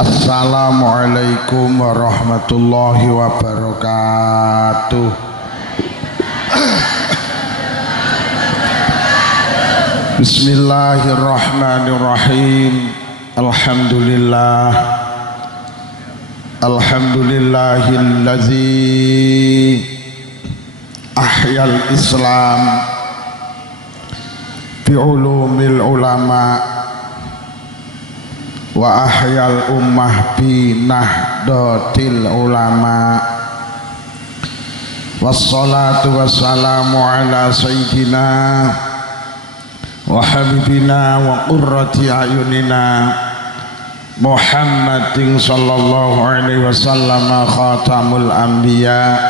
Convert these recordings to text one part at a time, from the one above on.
Assalamualaikum warahmatullahi wabarakatuh. Bismillahirrahmanirrahim. Alhamdulillahillazi ahyal Islam bi ulumil ulama wa ahyal ummah bi nahdatil ulama. Wassalatu wassalamu ala sayyidina wa habibina wa qurrati ayunina Muhammadin sallallahu alaihi wasallam khatamul anbiya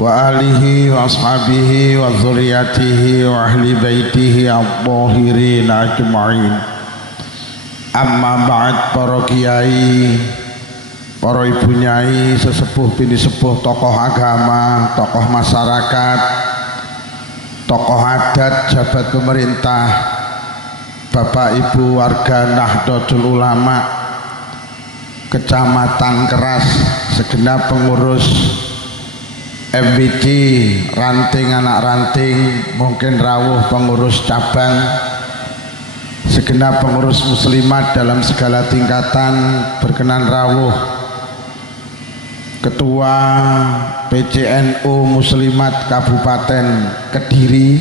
wa alihi wa ashabihi wa dzurriyyatihi wa ahli baitihi at-tahirin ajma'in. Amma ba'd, para kiai, para ibu nyai, sesepuh bini sepuh, tokoh agama, tokoh masyarakat, tokoh adat, jabat pemerintah, bapak ibu warga Nahdlatul Ulama Kecamatan Keras, segenap pengurus MBD, ranting anak ranting, mungkin rawuh pengurus cabang, segenap pengurus muslimat dalam segala tingkatan, berkenan rawuh Ketua PCNU Muslimat Kabupaten Kediri,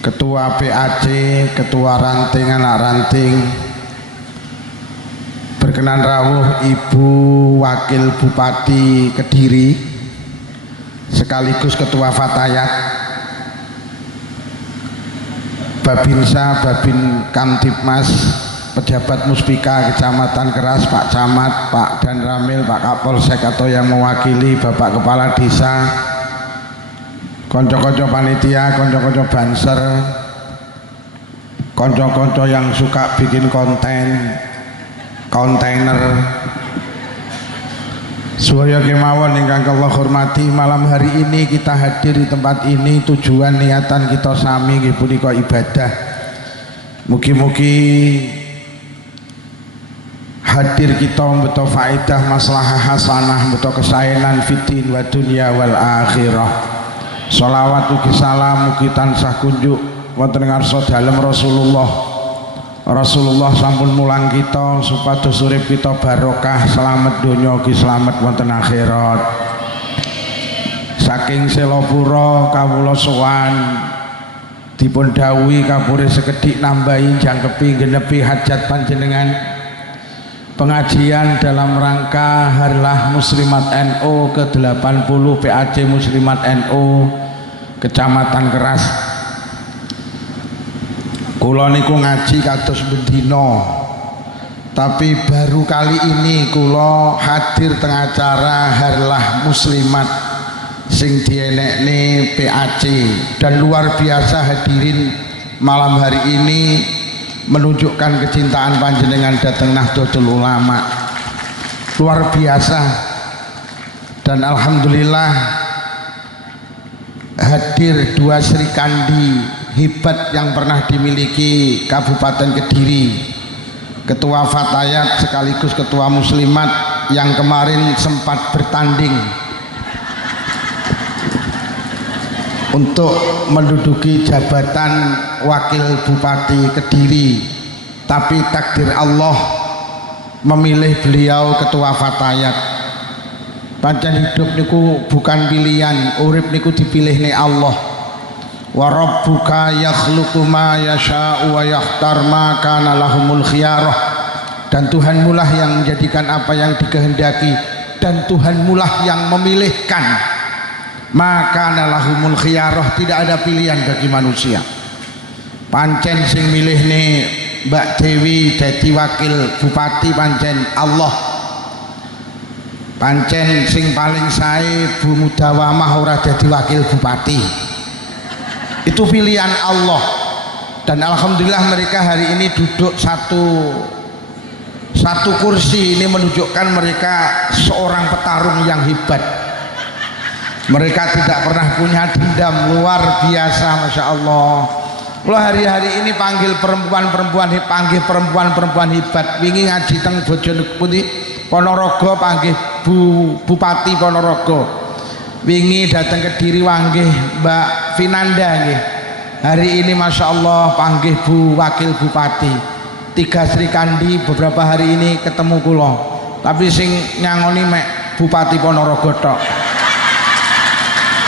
Ketua PAC, Ketua Ranting anak ranting, berkenan rawuh Ibu Wakil Bupati Kediri sekaligus Ketua Fatayat, Babinsa, Babin Kamtipmas, pejabat Muspika Kecamatan Keras, Pak Camat, Pak Dan Ramil, Pak Kapolsek atau yang mewakili, Bapak Kepala Desa, konco-konco panitia, konco-konco banser, konco-konco yang suka bikin kontainer, Suhaya kemawon ingkang kula hormati, malam hari ini kita hadir di tempat ini tujuan niatan kita sami nggih punika ibadah. Mugi-mugi hadir kita mbeto faedah maslahah hasanah, mbeto kesaenan fitin wa dunya wal akhirah. Sholawat ugi salam mugi tansah kunjuk wonten ngarsa dalem Rasulullah sampun mulang kita supados urip kita barokah, selamat donya ugi selamat wonten akhirat. Saking Selopuro kawula sowan dipun dawuhi kapure sekedhik nambahi jangkepi genepi hajat panjenengan. Pengajian dalam rangka Harlah Muslimat NU ke-80 PAC Muslimat NU Kecamatan Keras. Kula niku ngaji kados bendina, tapi baru kali ini kula hadir teng acara Harlah Muslimat sing dienekne PAC, dan luar biasa hadirin malam hari ini menunjukkan kecintaan panjenengan datang Nahdlatul Ulama, luar biasa. Dan alhamdulillah hadir dua Sri Kandi hebat yang pernah dimiliki Kabupaten Kediri, Ketua Fatayat sekaligus Ketua Muslimat yang kemarin sempat bertanding untuk menduduki jabatan Wakil Bupati Kediri, tapi takdir Allah memilih beliau Ketua Fatayat. Pancen hidup niku bukan pilihan, urip niku dipilih nih Allah. Wa rabbuka yakhluqu ma yasha'u wa yakhtar ma kana lahumul khiyarah. Dan Tuhanmu lah yang menjadikan apa yang dikehendaki, dan Tuhanmu lah yang memilihkan. Maka lahumul khiyarah, tidak ada pilihan bagi manusia. Pancen sing milih nih Mbak Dewi dadi wakil bupati pancen Allah. Pancen sing paling sae Bu Mudawamah ora dadi wakil bupati. Itu pilihan Allah. Dan alhamdulillah mereka hari ini duduk satu kursi. Ini menunjukkan mereka seorang petarung yang hebat. Mereka tidak pernah punya dendam, luar biasa, Masya Allah. Kula hari-hari ini panggil perempuan-perempuan, panggil perempuan-perempuan hebat. Wingi ngaji teng Bojonegoro Ponorogo panggil Bupati Ponorogo. Wingi datang ke Kediri panggil Mbak Vinanda nggih. Hari ini Masya Allah panggil Bu Wakil Bupati. 3 Sri Kandi beberapa hari ini ketemu kula. Tapi sing nyangoni mek Bupati Ponorogo tok.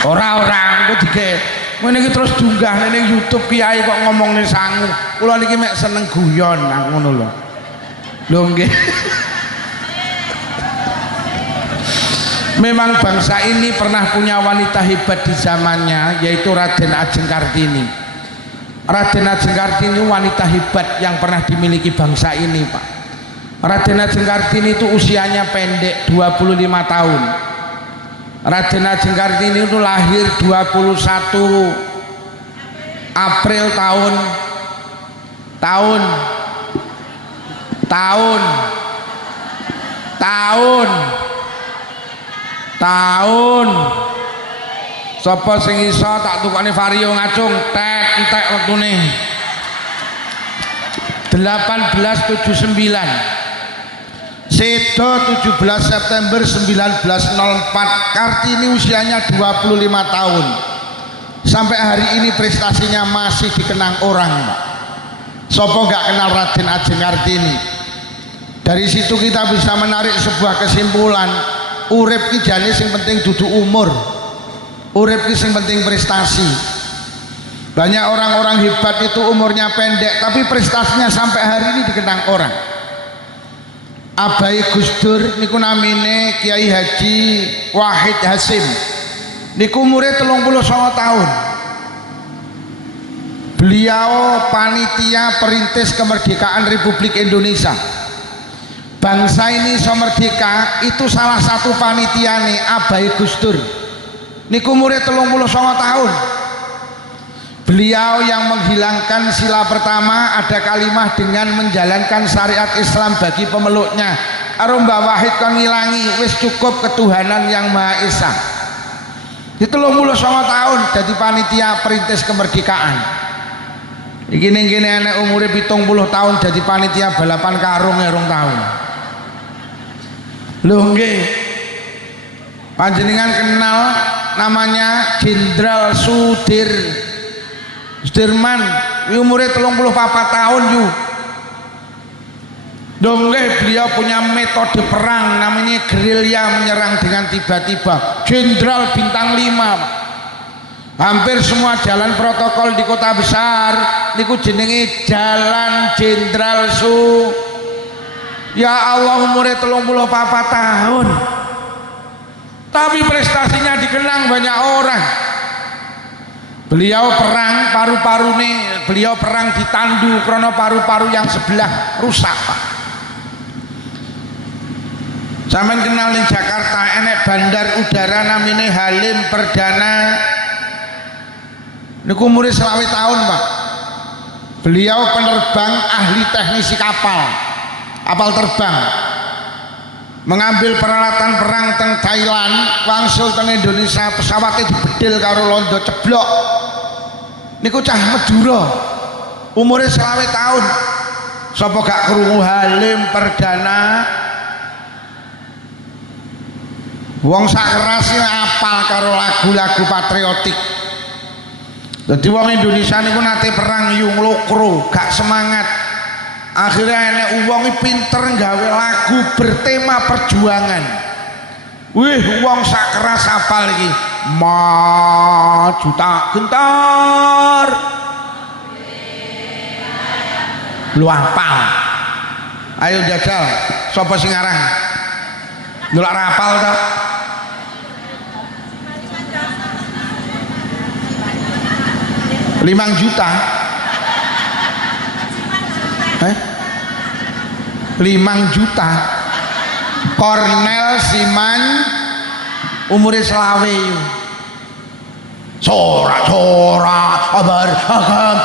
Ora-ora engko dige ngene iki terus diunggah ning YouTube kiai kok ngomongne sangu. Kula niki mek seneng guyon ngono lho. Lho nggih. Memang bangsa ini pernah punya wanita hebat di zamannya, yaitu Raden Ajeng Kartini. Raden Ajeng Kartini wanita hebat yang pernah dimiliki bangsa ini, Pak. Raden Ajeng Kartini itu usianya pendek 25 tahun. Raden Ajeng Kartini itu lahir 21 April tahun 'Tahun sapa sing iso tak tukane vario ngacung entek wektune 1879 Sedo 17 September 1904. Kartini usianya 25 tahun. Sampai hari ini prestasinya masih dikenang orang, Pak. Sopo gak kenal Raden Ajeng Kartini? Dari situ kita bisa menarik sebuah kesimpulan. Urip ki jane sing penting dudu umur. Urip ki sing penting prestasi. Banyak orang-orang hebat itu umurnya pendek tapi prestasinya sampai hari ini dikenang orang. Abai Gus Dur niku namine Kiai Haji Wahid Hasim. Niku umure 39 tahun. Beliau panitia perintis kemerdekaan Republik Indonesia. Bangsa ini so merdeka itu salah satu panitia nih Abai Gus Dur. Niku umure 39 tahun. Beliau yang menghilangkan sila pertama ada kalimah dengan menjalankan syariat Islam bagi pemeluknya. Karo Mbah Wahid kan ngilangi wis cukup ketuhanan yang Maha Esa. Itu 39 tahun jadi panitia perintis kemerdekaan. Iki ning kene enek umure 70 tahun jadi panitia balapan karung ya 2 tahun. Lho nggih. Panjenengan kenal namanya Jenderal Sudirman, umurnya 34 tahun yuk. Dongge beliau punya metode perang namanya gerilya, menyerang dengan tiba-tiba. Jenderal bintang 5. Hampir semua jalan protokol di kota besar niku jenenge Jalan Jenderal Su. Ya Allah umurnya 34 tahun. Tapi prestasinya dikenang banyak orang. Beliau perang paru-paru nih, beliau perang ditandu karena paru-paru yang sebelah rusak, Pak. Sampeyan kenal ning Jakarta enek bandar udara namanya Halim Perdana. Niku umure 20 tahun, Pak. Beliau penerbang ahli teknisi kapal terbang. Mengambil peralatan perang teng Thailand, wangsul teng Indonesia, pesawatnya dibedil karo londo ceblok. Niku cah Madura, umurnya 20 tahun. Sapa gak krungu Halim Perdana? Wong sak kerasnya apal karo lagu-lagu patriotik. Jadi wong Indonesia niku nate perang yung lokro, gak semangat. Akhirnya enek wong pinter nggawe lagu bertema perjuangan. Wih, wong sak keras apal iki. Maju tak gentar. Lu apal. Ayo jajal, sapa sing aran? Ndelok rapal ta? Limang juta. 5 juta. Kornel Siman umure 20. Sorak-sorak kabar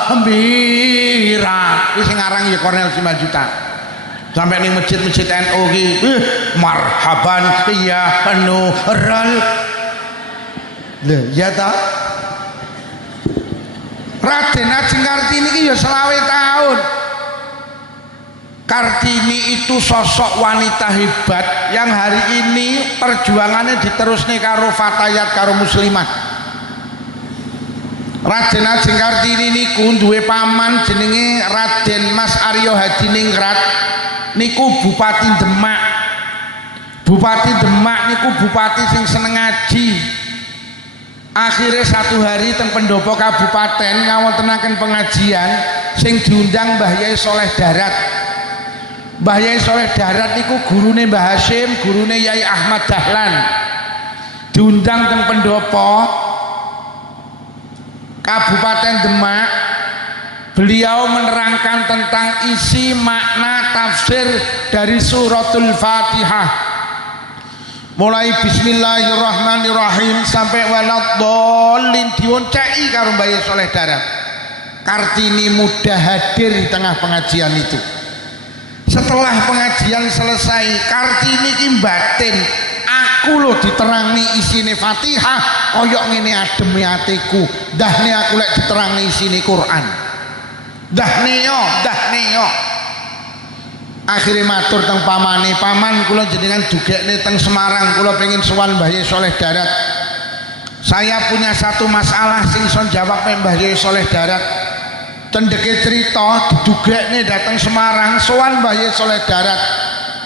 gembira. Wis sing aran ya Kornel Siman juta. Sampai ning masjid-masjid NU ki, marhaban ya nurul. Lho, ya ta? Raden Ajeng Kartini iki ya 20 tahun. Kartini itu sosok wanita hebat yang hari ini perjuangannya diterusne karo fatayat karo muslimat. Raden Ajeng Kartini niku duwe paman jenenge Raden Mas Aryo Hadiningrat niku Bupati Demak. Bupati Demak niku bupati sing seneng ngaji. Akhirnya satu hari teng pendopo kabupaten ngawontenaken pengajian sing diundang Mbah Yai Soleh Darat. Mbah Yai Soleh Darat niku gurune Mbah Hasyim, gurune Yai Ahmad Dahlan. Diundang teng pendopo Kabupaten Demak. Beliau menerangkan tentang isi makna tafsir dari suratul Fatihah. Mulai bismillahirrahmanirrahim sampai waladhdallin dioncai karo Mbah Yai Soleh Darat. Kartini mudah hadir di tengah pengajian itu. Setelah pengajian selesai, Kartini ki batin, aku loh diterangi isine Fatihah koyok ngene ademe atiku. Dahne aku lek diterangi isine Quran. Dahne yo. Akhirnya matur teng pamane, paman kula jenengan dugekne teng Semarang, kula pengen sowan Mbah Yai Soleh Darat. Saya punya satu masalah sing son jawab Mbah Yai Soleh Darat. Cendeke cerita didugekne dateng Semarang, sowan Mbah Yai Soleh Darat.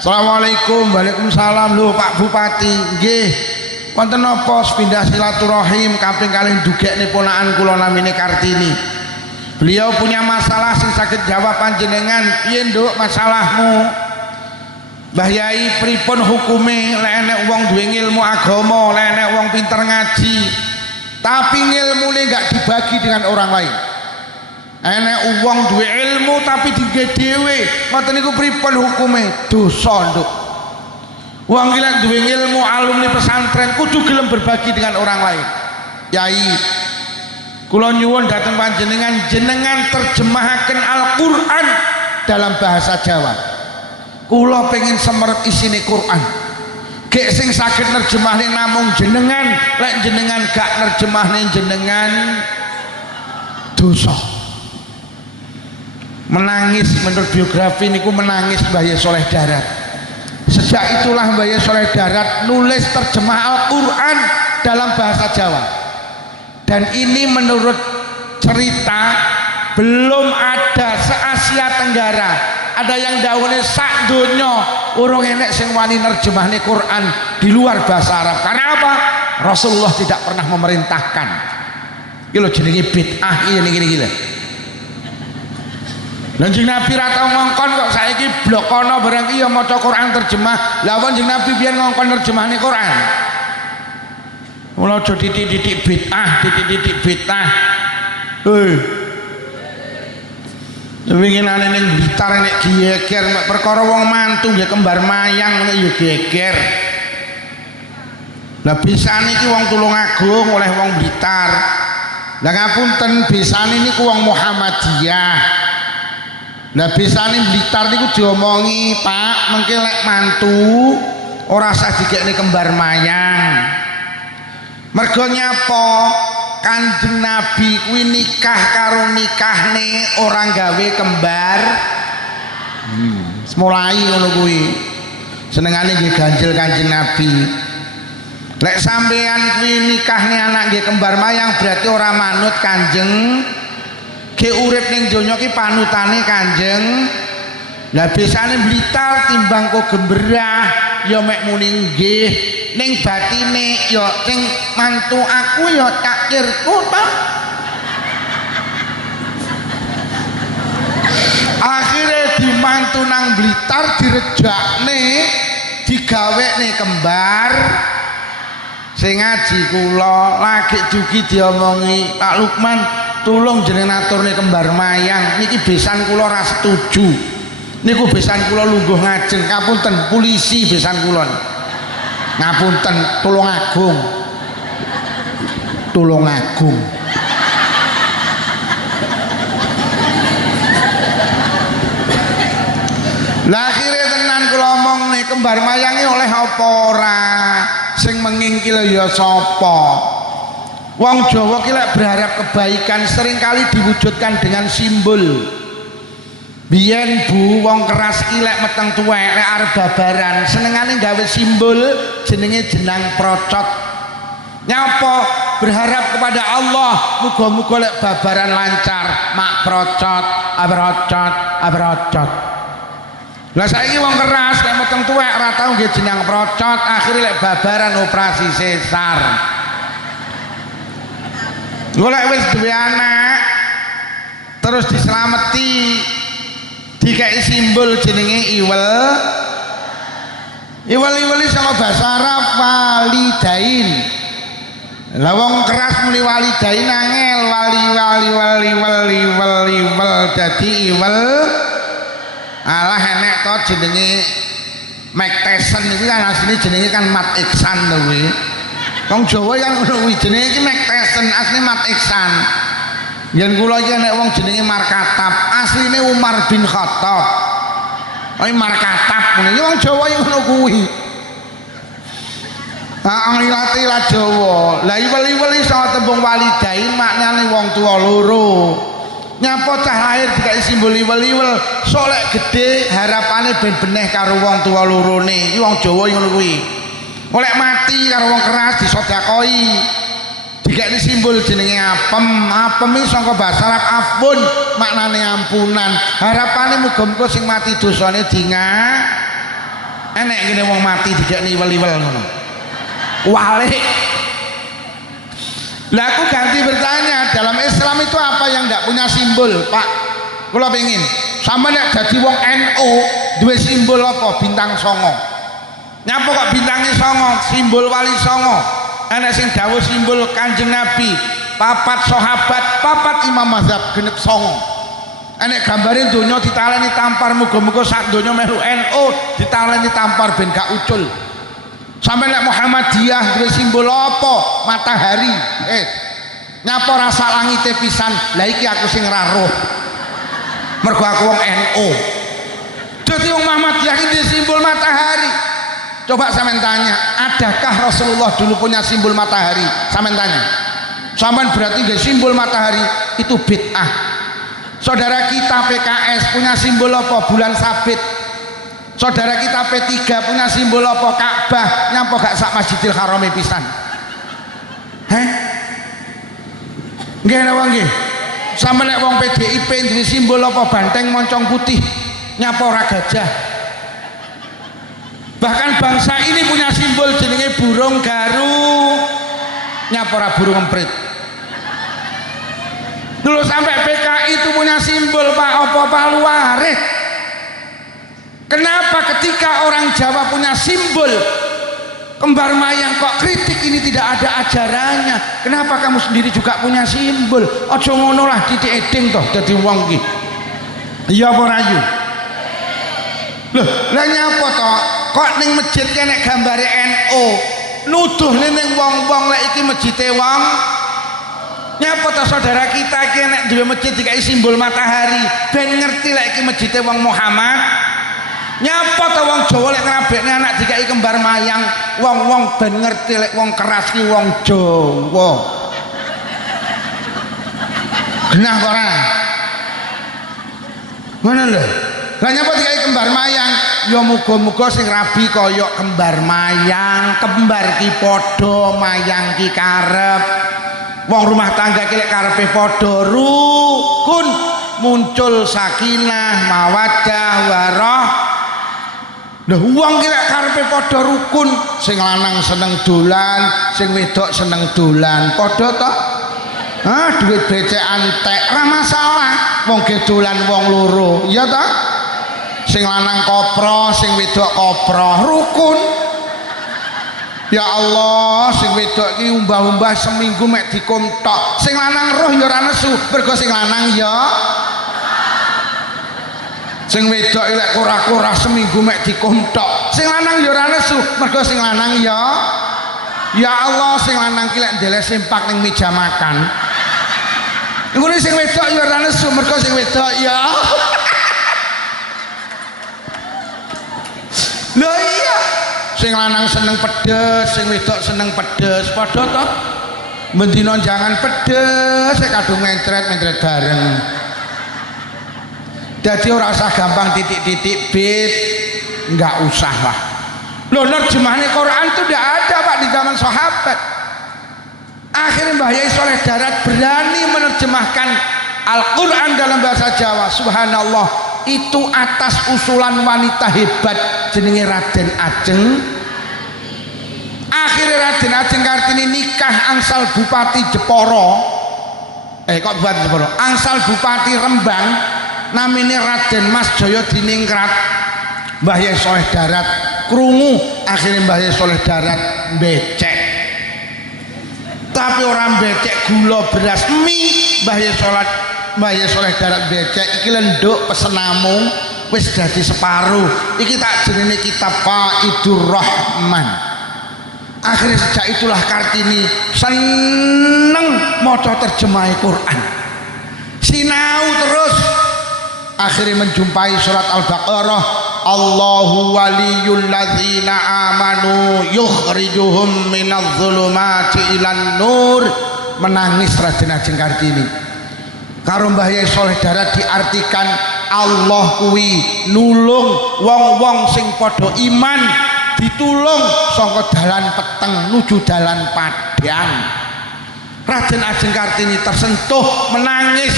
Assalamualaikum. Waalaikumsalam. Lho Pak Bupati, nggih wonten napa pindah silaturahim kaping kalih dugekne ponakan kula namine Kartini. Beliau punya masalah sing saged jawab panjenengan. Piye nduk masalahmu? Mbah Yai pripun hukume lek enek wong duwe ilmu agama, lek enek wong pinter ngaji tapi ilmune enggak dibagi dengan orang lain. Enek wong duwe ilmu tapi digé dhewe, ngoten niku pripun hukume? Dosa nduk. Wong iki lek duwe ilmu alumni pesantren kudu gelem berbagi dengan orang lain. Yai, kula nyuwun dhateng panjenengan, jenengan terjemahaken Al-Qur'an dalam bahasa Jawa. Kula pengen semerep isine Quran. Gek sing saged nerjemahne namung jenengan, lek jenengan gak nerjemahne jenengan dosa. Menangis menurut biografi niku menangis Mbah Yai Soleh Darat. Sejak itulah Mbah Yai Soleh Darat nulis terjemah Al-Qur'an dalam bahasa Jawa. Dan ini menurut cerita belum ada se-Asia Tenggara ada yang dawuhne sak donya urung enek sing wani nerjemahne Quran di luar bahasa Arab. Karena apa? Rasulullah tidak pernah memerintahkan. Iki lho jenenge bid'ah iki lho. Lanjut Nabi ra tau ngongkon kok saiki blok kono barang iya maca Quran terjemah. Lah wong jeneng Nabi biyen ngongkon nerjemahne Quran. Mula aja titik-titik bid'ah, titik-titik bid'ah. Winginane ning Blitar nek geger perkara wong mantu nggih kembar mayang nek ya geger. Lah bisane iki wong Tulungagung oleh wong Blitar. Lah ngapunten bisane niku wong Muhammadiyah. Lah bisane Blitar niku diomongi, Pak, mengke lek mantu ora usah digekne kembar mayang. Mergo nyapa Kanjeng Nabi kuwi nikah karo nikahne orang gawe kembar. Semulai ngono kuwi. Senengane nggih ganjel Kanjeng Nabi. Lek sampean kuwi nikahne anak nggih kembar mayang berarti ora manut Kanjeng. Ge urip ning donya ki panutane Kanjeng. Lah biasane Blitar timbang kok gemberah ya mek muni nggih. Ning batine ya sing mantu aku ya takdirku ta. Akhire dimantu nang Blitar direjakne digawekne kembar. Sing ngaji kula lagi dugi diomongi, Pak Lukman tulung jeneng naturne kembar mayang niki besan kula ora setuju. Niku besan kula lungguh ngajeng, kapunten polisi besan kula. Ngapunten Tulungagung. Tulungagung. Lah akhire tenan kula omong nih kembar mayangi oleh apa ora? Sing mengingkil ya sapa? Wong Jawa ki lek berharap kebaikan seringkali diwujudkan dengan simbol. Biyen Bu wong keras ki lek meteng tuwek lek arep babaran senengane gawe simbol jenenge jenang procot. Nyapa berharap kepada Allah muga-muga lek babaran lancar mak procot abrocot abrocot. Lah saiki wong keras lek meteng tuwek ora tau nggih jenang procot akhire lek babaran operasi sesar. Golek wis duwe anak terus diselameti dikai simbol jenenge iwel sama bahasa Arab walidain. Lah wong keras muni walidain angel wali dadi iwel alah enek to jenenge Mike Tyson iki kan asline jenenge kan Mat Iksan to kuwi. Wong Jawa kan ngono kuwi jenenge iki Mike Tyson asline Mat Iksan. Yen kula iki nek wong jenenge Markatab asline Umar bin Khattab. Oi Markatab ngene iki wong Jawa yo ngono kuwi. Angilate la Jawa. Lah iwel-iwel iso tembung walidain maknane wong tua loro. Nyapa cah lahir dikai simbol iwel-iwel sok lek gedhe harapane ben beneh karo wong tua lorone. Iki wong Jawa ngono kuwi. Oleh mati karo wong keras disodakoi. Dikene simbol jenenge apem iki saka basa Arab afun maknane ampunan. Harapane muga-muga sing mati dosane enek ngene wong mati dikene iwel-iwel ngono. Walik. Lah aku ganti bertanya, dalam Islam itu apa yang enggak punya simbol, Pak? Kula pengin sampe nek dadi wong NU duwe simbol apa? Bintang songo. Nyapa kok bintangnya songo? Simbol wali songo. Ana sing dawuh simbol Kanjeng Nabi, papat sahabat, papat imam mazhab genep songo. Enek gambare donya ditaleni tampar muga-muga sak donya melu NU ditaleni tampar ben gak ucul. Sampai nek Muhammadiyah duwe simbol apa? Matahari. Nyapa rasa langite pisan? Lah iki aku sing ra roh. Mergo aku wong NU. Dadi wong Muhammadiyah iki simbol matahari. Coba sampean tanya, adakah Rasulullah dulu punya simbol matahari? Sampean tanya. Sampean berarti nggih simbol matahari itu bid'ah. Saudara kita PKS punya simbol apa? Bulan sabit. Saudara kita P3 punya simbol apa? Ka'bah. Nyapa gak sak Masjidil Haram pisan? Nggih napa nggih? Sampe nek wong PDIP duwe simbol apa? Banteng moncong putih. Nyapa ora gajah? Bahkan bangsa ini punya simbol jenenge burung garu. Nyapa ora burung emprit? Dulu sampai PKI itu punya simbol Pak apa paluareh. Kenapa ketika orang Jawa punya simbol kembar mayang kok kritik ini tidak ada ajarannya? Kenapa kamu sendiri juga punya simbol? Ojo ngono lah titik eding toh dadi wong iki. Iya apa rayu? Loh, lah nyapa toh? Kok ning masjid nek gambare NU, nuduhne ning wong-wong lek iki masjide wong. Nyapa toh saudara kita iki nek duwe masjid dikai simbol matahari, ben ngerti lek iki masjide wong Muhammad. Nyapa to wong Jawa lek ngrabekne anak dikai kembar mayang, wong-wong ben ngerti lek wong keras ki wong Jawa. Genah kok ora? Ngono lho. Lah nyapa dikai kembar mayang? Ya muga-muga sing rabi kaya kembar mayang, kembar ki padha, mayang ki karep. Wong rumah tangga ki lek karepe padha rukun, muncul sakinah, mawaddah, warah. Lah wong ki lek karepe padha rukun, sing lanang seneng dolan, sing wedok seneng dolan, padha to? Duit becekan tek ora masalah, wong ge dolan wong loro, iya to? Sing lanang kopro, sing wedok kopro, rukun. Ya Allah, sing wedok ki umbah-umbah seminggu mek dikum tok. Sing lanang roh ya ora nesu, mergo sing lanang ya sing wedok lek kora-kora seminggu mek dikontok. Sing lanang ya ora nesu, mergo sing lanang ya Allah, sing lanang ki lek ndelek sempak ning meja makan. Ngene sing wedok ya ora nesu, mergo sing wedok ya. Lho iya. Sing lanang seneng pedes, sing wedok seneng pedes, padha to? Bendino jangan pedes kadung mentret bareng. Jadi ora usah gampang titik-titik bit, enggak usah lah. Loh, nerjemahan Quran itu tidak ada Pak di zaman sahabat. Akhirnya Mbah Yai Soleh Darat berani menerjemahkan Al-Quran dalam bahasa Jawa. Subhanallah, itu atas usulan wanita hebat jenenge Raden Ajeng. Akhirnya Raden Ajeng Kartini nikah angsal Bupati Jepara. Kok Bupati Jepara? Angsal Bupati Rembang, namanya Raden Mas Jaya Diningrat. Mbah Yai Soleh Darat krungu, akhirnya Mbah Yai Soleh Darat becek. Tapi orang becek gula beras mie, Mbah Yai Soleh Darat becek iki lenduk pesen namung wis dadi separuh. Iki tak jenenge kitab Faidur Rahman. Akhirnya sejak itulah Kartini seneng maca terjemah Quran. Sinau terus. Akhirnya menjumpai surat Al-Baqarah, Allahu waliyul ladzina amanu yukhrijuhum minadh dhulumati ilan nur. Menangis Raden Ajeng Kartini. Karo Mbah Yai Soleh Darat diartikan Allah kuwi nulung wong-wong sing padha iman, ditulung saka dalan peteng nuju dalan padang. Raden Ajeng Kartini tersentuh, menangis.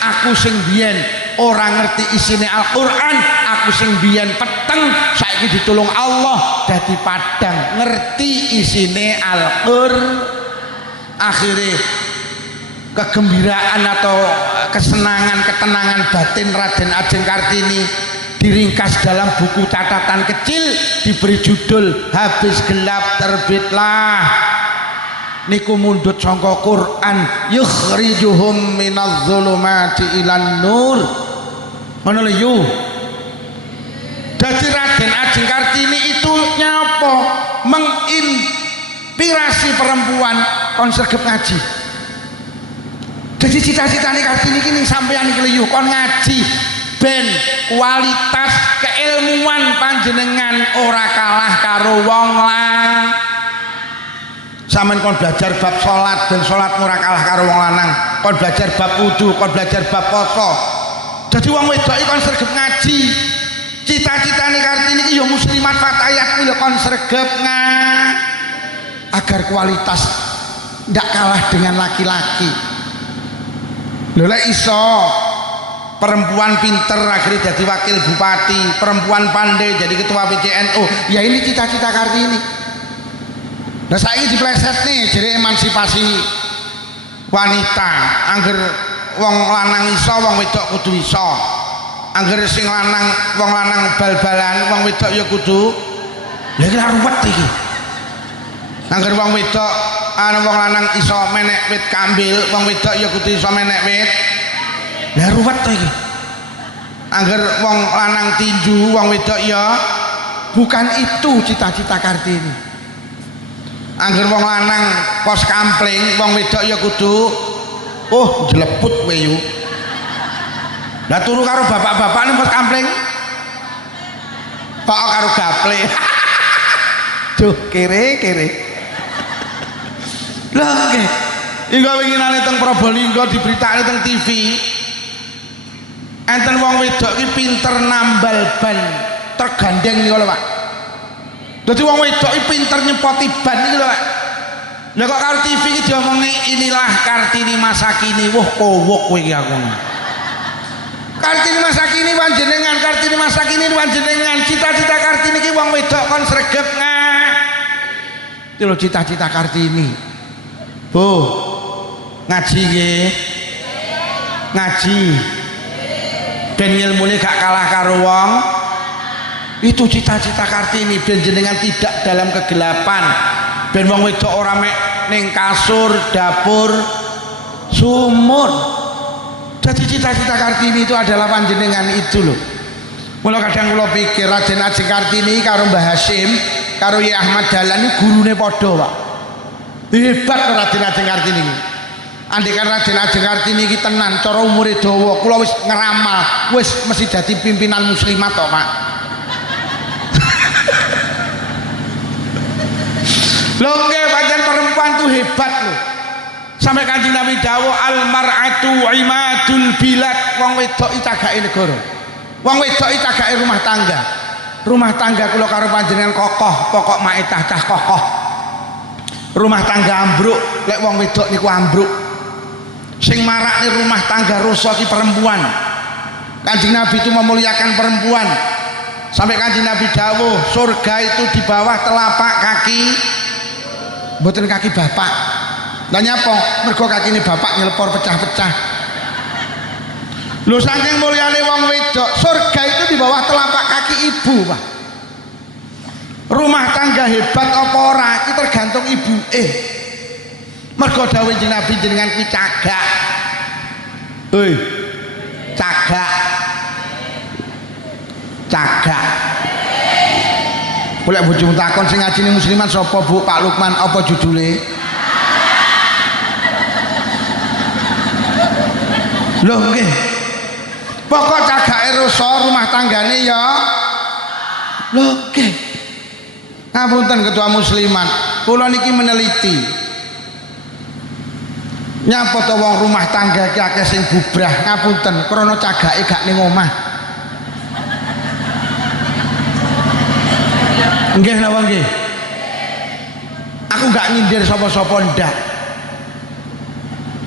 Aku sing biyen ora ngerti isine Al-Quran, aku sing biyen peteng saiki ditulung Allah dadi padang ngerti isine Al-Quran. Akhirnya kegembiraan atau kesenangan, ketenangan batin Raden Ajeng Kartini diringkas dalam buku catatan kecil, diberi judul Habis Gelap Terbitlah. Niku mundut sangka Quran, yukhrijuhum minadh dhulumati ilan nur. Ngono lho yu. Dadi Raden Ajeng Kartini itu nyapa? Menginspirasi perempuan kon sregep ngaji. Jadi cita-citane Kartini iki ning sampeyan iki lho yu, kon ngaji ben kualitas keilmuan panjenengan ora kalah karo wong lanang. Sampeyan kon belajar bab salat ben salatmu ora kalah karo wong lanang. Kon belajar bab wudu, kon belajar bab poso. Dadi wong wedok iki kon sregep ngaji. Cita-citane Kartini iki ya muslimat fatayat kuwi ya kon sregep agar kualitas ndak kalah dengan laki-laki. Lho lek iso perempuan pinter akhirnya jadi wakil bupati, perempuan pandai jadi ketua PCNU, ya ini cita-cita Kartini. Nah saiki dipleset nih jadi emansipasi wanita, angger wong lanang iso, wong wedok kudu iso. Angger sing lanang, wong lanang bal-balan, wong wedok ya kudu. Lha iki ruwet iki. Angger wong wedok wong lanang iso menek wit kambil, wong wedok ya kudu iso menek wit. Lah ruwet iki. Angger wong lanang tinju, wong wedok ya bukan itu cita-cita Kartini. Angger wong lanang pos kampling, wong wedok ya kudu jeleput kowe yu. Lah turu karo bapak-bapak ning pos kampling. Kok karo gaple. Duh, kere. Lah nggih. Hingga winginane teng Probolinggo diberitani teng TV. Enten wong wedok iki pinter nambal ban tergandeng niku lho Pak. Dadi wong wedok iki pinter nyepoti ban iki lho Pak. Lah kok karo TV iki diomongi inilah Kartini masa kini. Wah kowok kowe iki aku. Kartini masa kini panjenengan, Kartini masa kini panjenengan. Cita-cita Kartini iki wong wedok kon sregep Iki lho cita-cita Kartini. Bu, ngaji nggih. Ngaji. Ben ilmune gak kalah karo wong. Itu cita-cita Kartini, ben jenengan tidak dalam kegelapan. Ben wong wedok ora mek ning kasur, dapur, sumur. Jadi cita-cita Kartini itu adalah panjenengan itu loh. Mula kadang kula pikir Raden Ajeng Kartini karo Mbah Hasyim, karo Yai Ahmad Dahlan iki gurune padha, Pak. Hebat Raden Ajeng Kartini iki. Andekan Raden Ajeng Kartini iki tenan cara umure dawa, kula wis ngeramal, wis mesti dadi pimpinan muslimat kok, Pak. Lho nggih pancen perempuan tuh hebat loh. Sampai Kanjeng Nabi dawuh al mar'atu imadul bilad, wong wedok iki cagake negara. Wong wedok iki cagake rumah tangga. Rumah tangga kula karo panjenengan kokoh, pokok maitah cah kokoh. Rumah tangga ambruk, lek wong wedok niku ambruk. Sing marakne rumah tangga rusak ki perempuan. Kanjeng Nabi itu memuliakan perempuan. Sampai Kanjeng Nabi dawuh surga itu di bawah telapak kaki, mboten kaki bapak. Lah nyapa? Mergo kakine bapak nyelpor pecah-pecah. Lho saking mulyane wong wedok, surga itu di bawah telapak kaki ibu, Pak. Rumah tangga hebat apa ora iki tergantung ibu. Mergo dawuh Kanjeng Nabi jenengan kuwi cagak. Hei. Cagak. Cagak. Boleh bojomu takon sing ngajine musliman sapa, Bu? Pak Lukman apa judule? Loh nggih. Pokok cagake rusak rumah tanggane ya. Loh nggih. Ngapunten ketua musliman, kula niki meneliti. Nyapa to wong rumah tangga iki akeh sing bubrah, ngapunten, krana cagake gak ning omah. Nggih napa nggih? Aku gak nyindir sapa-sapa ndak.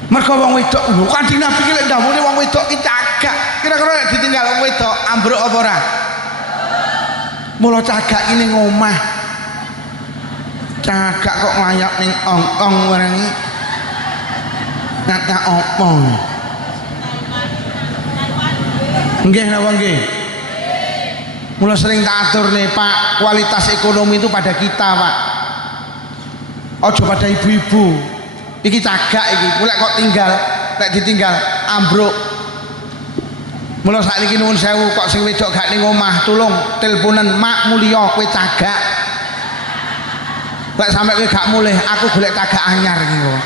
Mergo wong wedok lho Kanjeng Nabi ki lek ndawuhne wong wedok ki cagak. Kira-kira nek ditinggal wong wedok ambruk apa ora? Mula cagak ki ning omah. Cagak kok ngayak ning ong-ong barang iki. Nyak opo? Nggih napa nggih? Mula sering tak atur nih Pak, kualitas ekonomi itu pada kita Pak. Ojo pada ibu-ibu. Iki cagak iki, mulai kok tinggal, lek ditinggal ambruk. Mula sakniki nuwun sewu kok sing wedok gak ning omah, tulung teleponen Mak mulya kowe cagak. Lek sampe kowe gak mulih, aku golek cagak anyar iki kok.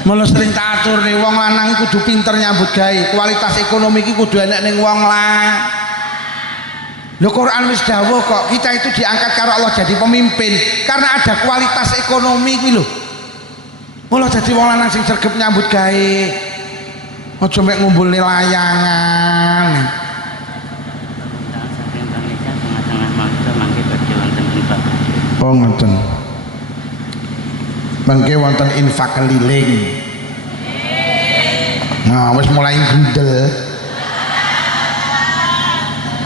Mula sering tak atur nih wong lanang kudu pinter nyambut gawe, kualitas ekonomi iki kudu enek ning wong lah. Lho Quran wis dawuh kok kita itu diangkat karo Allah jadi pemimpin karena ada kualitas ekonomi kuwi lho. Mula dadi wong lanang sing sregep nyambut gawe. Aja mek ngumpulne layangan. Oh ngoten. Mangke wonten infak keliling. Nah, wis mulai gundel.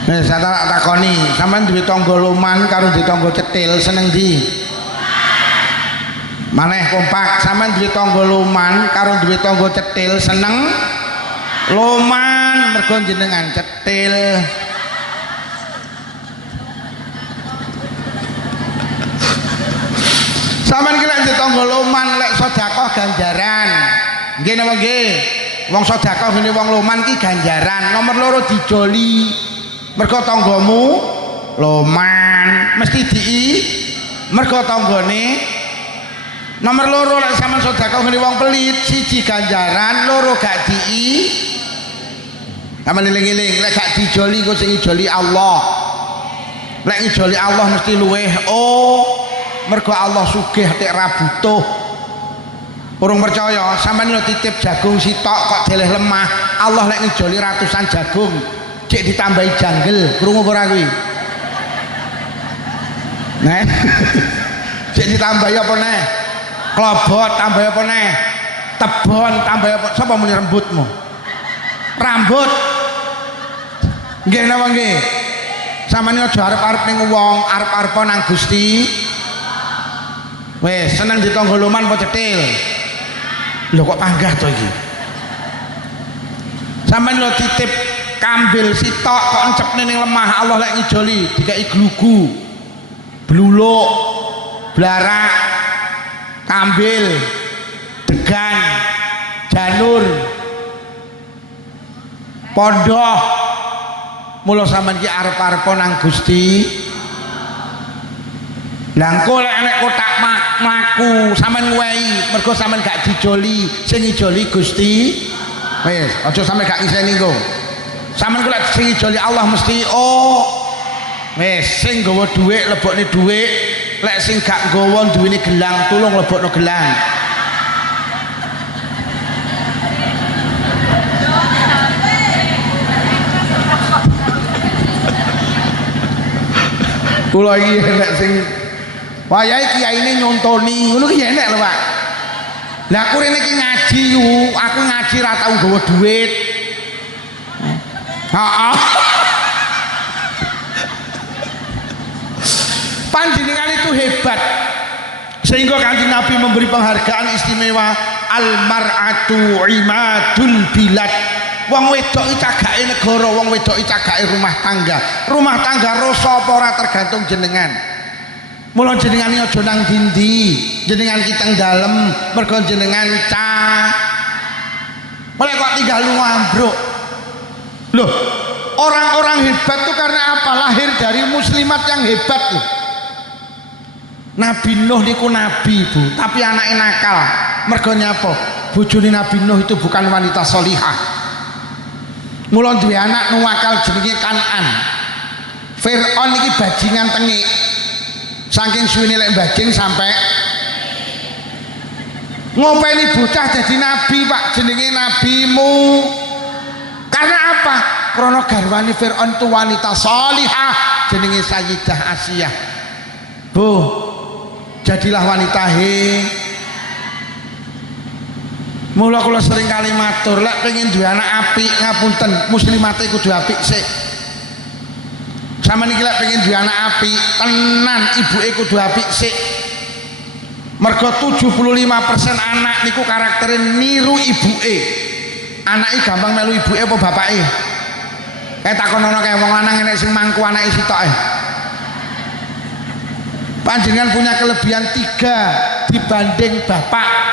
Nek saya takoni, sampean duwe tangga loman karo duwe tangga cetil seneng ndi? Maneh kompak, sampean duwe tangga loman karo duwe tangga cetil seneng loman mergo jenengan cetil. Sampeyan ki lek ditangga loman lek sedekah ganjaran. Nggih napa nggih? Wong sedekah ngene wong loman ki ganjaran. Nomor loro dijoli. Mergo tanggamu loman mesti mergo tanggane. Nomor loro lek sampeyan sedekah ngene wong pelit, siji ganjaran, loro gak sampeyan eling-eling lek gak dijoli kok sing dijoli Allah. Lek ngijoli Allah mesti luweh. Mergo Allah sugih tek ra butuh. Urung percaya, sampeyan lho titip jagung sitok kok deleh lemah. Allah lek ngijoli ratusan jagung, cek ditambahi janggel, krungu ora kuwi? Nah. Cek ditambahi apa neh? Klobot tambahi apa neh? Tebon tambahi apa? Sapa muni rambutmu? Rambut. Nggih napa nggih? Sampeyan aja arep-arep ning wong, arep-arep nang Gusti. Wes seneng ditangga loman apa cetil? Lho kok panggah to iki? Sampeyan lho titip kambil sitok kok encepne ning lemah, Allah lek ngijoli dikai glugu, bluluk, blarak, kambil, degan, janur, pondok. Mula sampeyan ki arep-arep nang Gusti. Lah engko lek enek kotak mlaku sampean ngwehi mergo sampean gak dijoli, sing ngijoli Gusti. Wis, aja sampe gak ngiseni engko. Sampean kok lek sing ngijoli Allah mesti wis sing nggawa dhuwit lebokne dhuwit, lek sing gak nggawa duwene gelang tulung lebokno gelang. Kula iki enek sing wayahe kiyaine nyontoni ngono ki enek lho Pak. Lah aku rene iki ngaji yu, aku ngaji ra tau nggawa duit. Heeh. Panjenengan itu hebat sehingga Kanjeng Nabi memberi penghargaan istimewa al-mar'atu imadul bilad. Wong wedok iki cagake negara, wong wedok iki cagake rumah tangga. Rumah tangga rasa apa ora tergantung jenengan. Mula jenengan iki aja nang dindi, jenengan ki teng dalem mergo jenengan mulai kok tinggal lu ambruk. Loh, orang-orang hebat tuh karena apa? Lahir dari muslimat yang hebat loh. Nabi Nuh niku nabi Bu, tapi anaknya nakal. Mergo nyapa? Bojone Nabi Nuh itu bukan wanita solihah. Mula duwe anak nuwakal jenenge Kan'an. Fir'aun iki bajingan tengik. Saking suwene lek bajing sampai ngopeni bocah jadi nabi Pak, jenenge nabimu. Karena apa? Karena garwane Fir'aun itu wanita solihah jenenge Sayyidah Asiyah. Bu, jadilah wanita mula kula sering kali matur lek pengen duwe anak apik ngapunten muslimate kudu apik sik. Sampeyan iki lek pengen duwe anak apik tenan ibuke kudu apik sik. Mergo 75% anak niku karaktere niru ibuke. Anake gampang melu ibuke apa bapake? Kayak takonono kayak wong lanang enek sing mangku anake sitoke. Panjenengan punya kelebihan 3 dibanding bapak.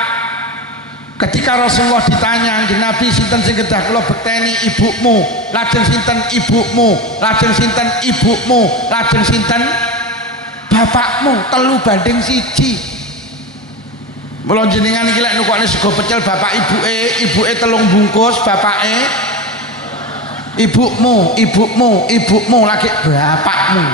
Ketika Rasulullah ditanya, Nabi sinten sing kedah kula bekteni ibumu, lajeng sinten ibumu, lajeng sinten ibumu, lajeng sinten bapakmu, 3 banding 1. Mula jenengan iki lek nukokne sego pecel bapak ibuke 3 bungkus, bapake ibumu lagi bapakmu.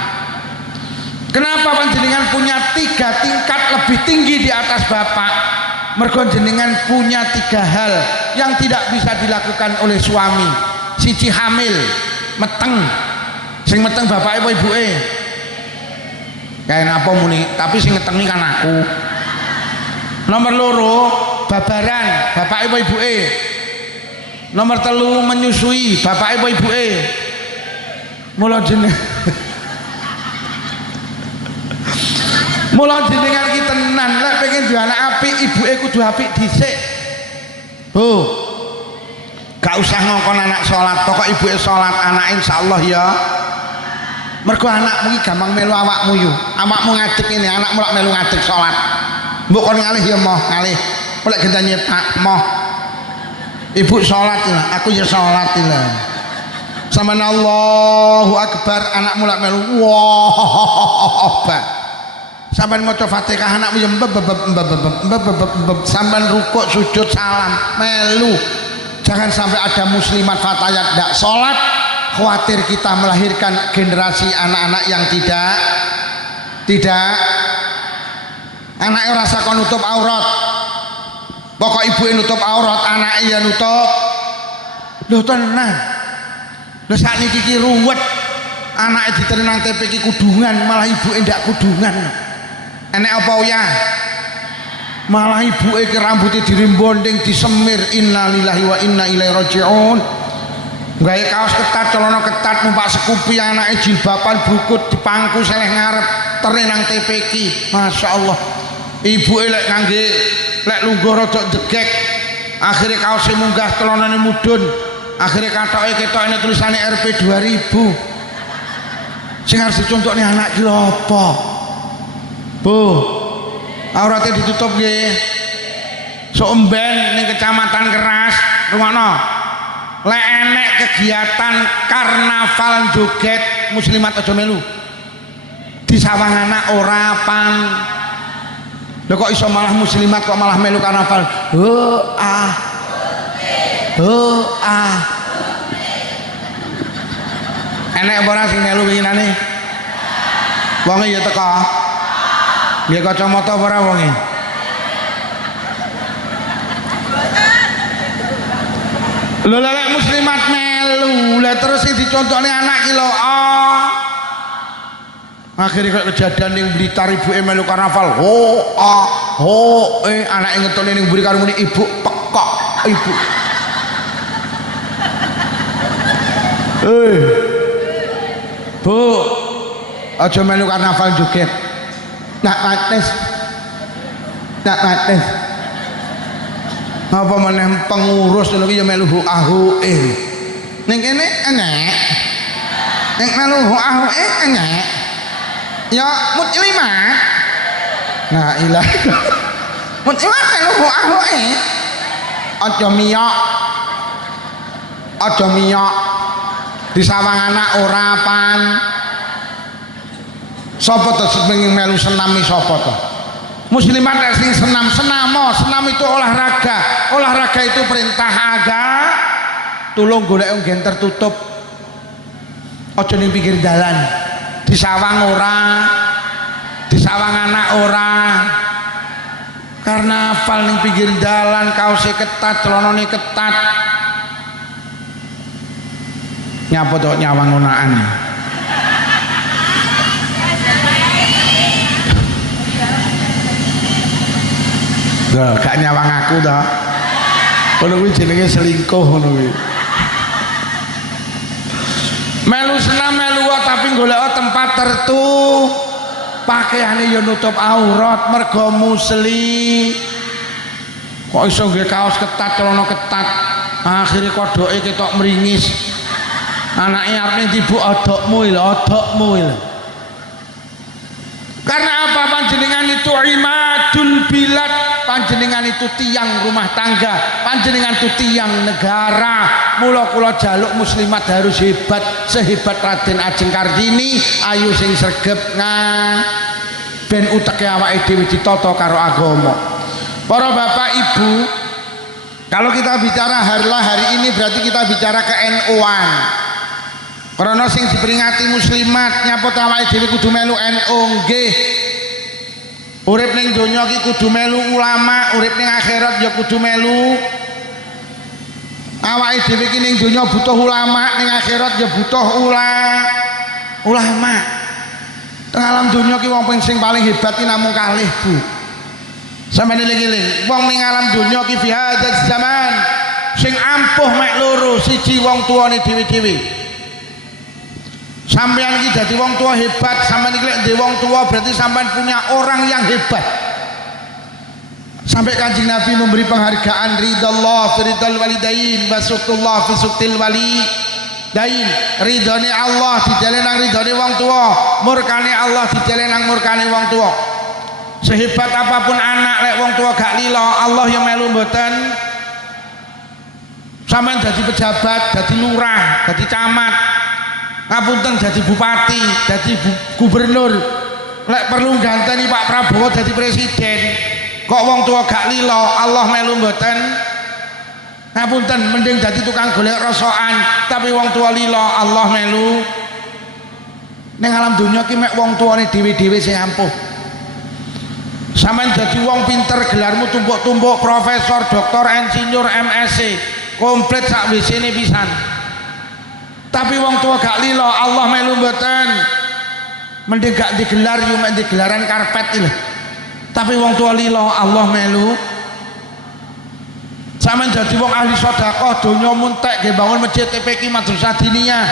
Kenapa panjenengan punya 3 tingkat lebih tinggi di atas bapak? Mergo jenengan punya 3 hal yang tidak bisa dilakukan oleh suami. Siji hamil, meteng. Sing meteng bapake apa ibuke? Kayak apa muni, tapi sing ngetengi kan aku. Nomor 2, babaran, bapake apa ibuke? Nomor 3, menyusui, bapake apa ibuke? Mula jenengan ki tenan lek pengen duwe anak apik ibuke kudu apik dhisik. Bu. Gak usah ngongkon anak salat, pokok ibuke salat, anak insyaallah ya. Mergo anakmu iki gampang melu awakmu yo. Awakmu ngadeg ngene, anakmu lak melu ngadeg salat. Mbok kon ngalih ya moh, ngalih. Lek gendane Pak moh. Ibu salat ya, aku ya salat lho. Sampeyan Allahu Akbar, anakmu lak melu wah. Sampai maca Fatihah anakmu yang sampai rukuk sujud salam melu. Jangan sampai ada muslimat fatayat tidak sholat, khawatir kita melahirkan generasi anak-anak yang tidak anaknya rasa kon nutup aurat, pokok ibu nutup aurat anaknya nutup. Loh tenan lho saat ini kiki ruwet anaknya ditenang TPK kudungan malah ibu ndak kudungan. Enek apa ya? Malah ibuke ki rambutnya dirimbonding disemir innalillahi wa inna ilaihi rajiun. Gawe kaos ketat, celana ketat, numpak sekupi anake jilbaban brukut dipangku seleh ngarep terenang TPK. Masya Allah. Ibuke lek ngangge lek lungguh rada jegek. Akhirnya kaosnya munggah celanane mudhun. Akhirnya katoke ketokne tulisane RP 2000. Sing harus dicontokne anak ki lho apa? Bu, auratnya ditutup nggih. Somben ning Kecamatan Keras, rungokno. Lek enek kegiatan karnaval joget muslimat aja melu. Di sawang anak ora pan. Lho kok iso malah muslimat kok malah melu karnaval. Enek apa ora sing melu winginane? Wong ya teko. Nggih kacamata apa ora wonge? Lho lek muslimat melu, lha terus sing dicontokne anak ki lho. Akhirnya kok kejadian ning Blitar ibuke melu karnaval. Anake ngetone ning mburi karo muni ibu pekok ibu. Bu, aja melu karnaval joget. Nak pates. Apa meneh pengurus lho ya melu ahu-e. Ning kene enek. Ning melu ahu-e enek. Ya muslimat. Nah ilah. Muslimat melu ahu-e. Aja miyok. Di sawang anak ora pan. Sapa to sing melu senam iki sapa to? Muslimat sing senam itu olahraga itu perintah agama. Tulung golek wong tertutup aja ning pinggir dalan, di sawang ora, di sawang anak ora. Karnaval ning pinggir dalan kaose ketat, celanane ketat, nyapa to nyawang onaan. Gak nyawang aku dah. Kalau gue jenenge selingkuh ngono kuwi. Melu senam melu tapi golek tempat tertu. Pakaiane yo nutup aurat mergo musli. Kok iso nggih kaos ketat, celana ketat. Akhire kodoke ketok mringis. Anake arep dibuk odokmu lho. Karena apa? Panjenengan itu imadul bilad, panjenengan itu tiang rumah tangga, panjenengan itu tiang negara. Mula kula jaluk muslimat harus hebat, sehebat Raden Ajeng Kartini, ayu sing sregep ben uteke awake dhewe ditata karo agama. Para bapak ibu, kalau kita bicara hari ini berarti kita bicara ke NU-an. Karena sing diperingati muslimat nyapa awake dhewe kudu melu NU nggih. Urip ning donya iki kudu melu ulama, urip ning akhirat ya kudu melu. Awake dhewe iki ning donya butuh ulama, ning akhirat ya butuh ulama. Teng alam donya ki wong sing paling hebat ki namung kalih, Bu. Sampeyan eling-eling, wong ning alam donya ki fi hadzal zaman sing ampuh mek loro, siji wong tuane dhewe-dhewe. Sampeyan iki dadi wong tua hebat, sampeyan iki lek wong tua berarti sampeyan punya orang yang hebat. Sampai Kanjeng Nabi memberi penghargaan ridallah fi ridal walidain wa suqtullah fi suqtil walidain. Ridane Allah dijale nang ridane wong tua, murkane Allah dijale nang murkane wong tua. Sehebat apapun anak lek wong tua gak lila, Allah yang melu mboten. Sampeyan dadi pejabat, dadi lurah, dadi camat, ngapunten jadi bupati, jadi gubernur, lek perlu ganteni Pak Prabowo jadi presiden, kok wong tua gak lilo, Allah melu mboten. Ngapunten mending jadi tukang golek rosokan, tapi wong tua lilo, Allah melu. Ning alam dunia ki mek wong tuane dhewe-dhewe sing ampuh. Sampeyan jadi wong pinter, gelarmu tumpuk-tumpuk, profesor, doktor, insinyur, MSc, komplit sak WC-ne pisan. Tapi wong tua gak lilo, Allah melu mboten. Mending gak digelar yo mek digelaran karpet iki. Tapi wong tua lilo, Allah melu. Sampeyan dadi wong ahli sedekah, donya muntek nggih bangun masjid TPQ Madrasah Diniyah,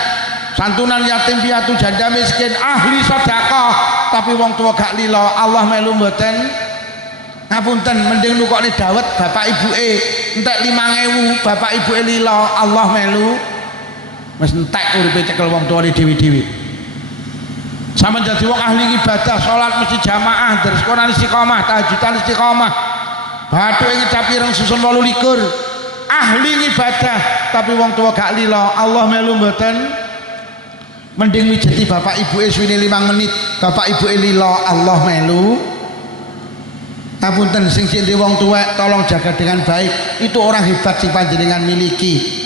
santunan yatim piatu janda miskin, ahli sedekah, tapi wong tua gak lilo, Allah melu mboten. Ngapunten mending nukokne dawet bapak ibuke entek 5.000, bapak ibuke lilo, Allah melu. Wis entek uripe cekel wong tuane dhewe-dhewe. Sampeyan dadi wong ahli ibadah, salat mesti jamaah, terus Quran istiqomah, tahajudan istiqomah. Bathuke ngecap ireng susun 28. Ahli ibadah, tapi wong tua gak lilo, Allah melu mboten. Mending mijeti bapak ibuke suwene 5 menit, bapak ibuke lilo, Allah melu. Ngapunten sing sing wong tuwek tolong jaga dengan baik. Itu orang hebat sing panjenengan miliki.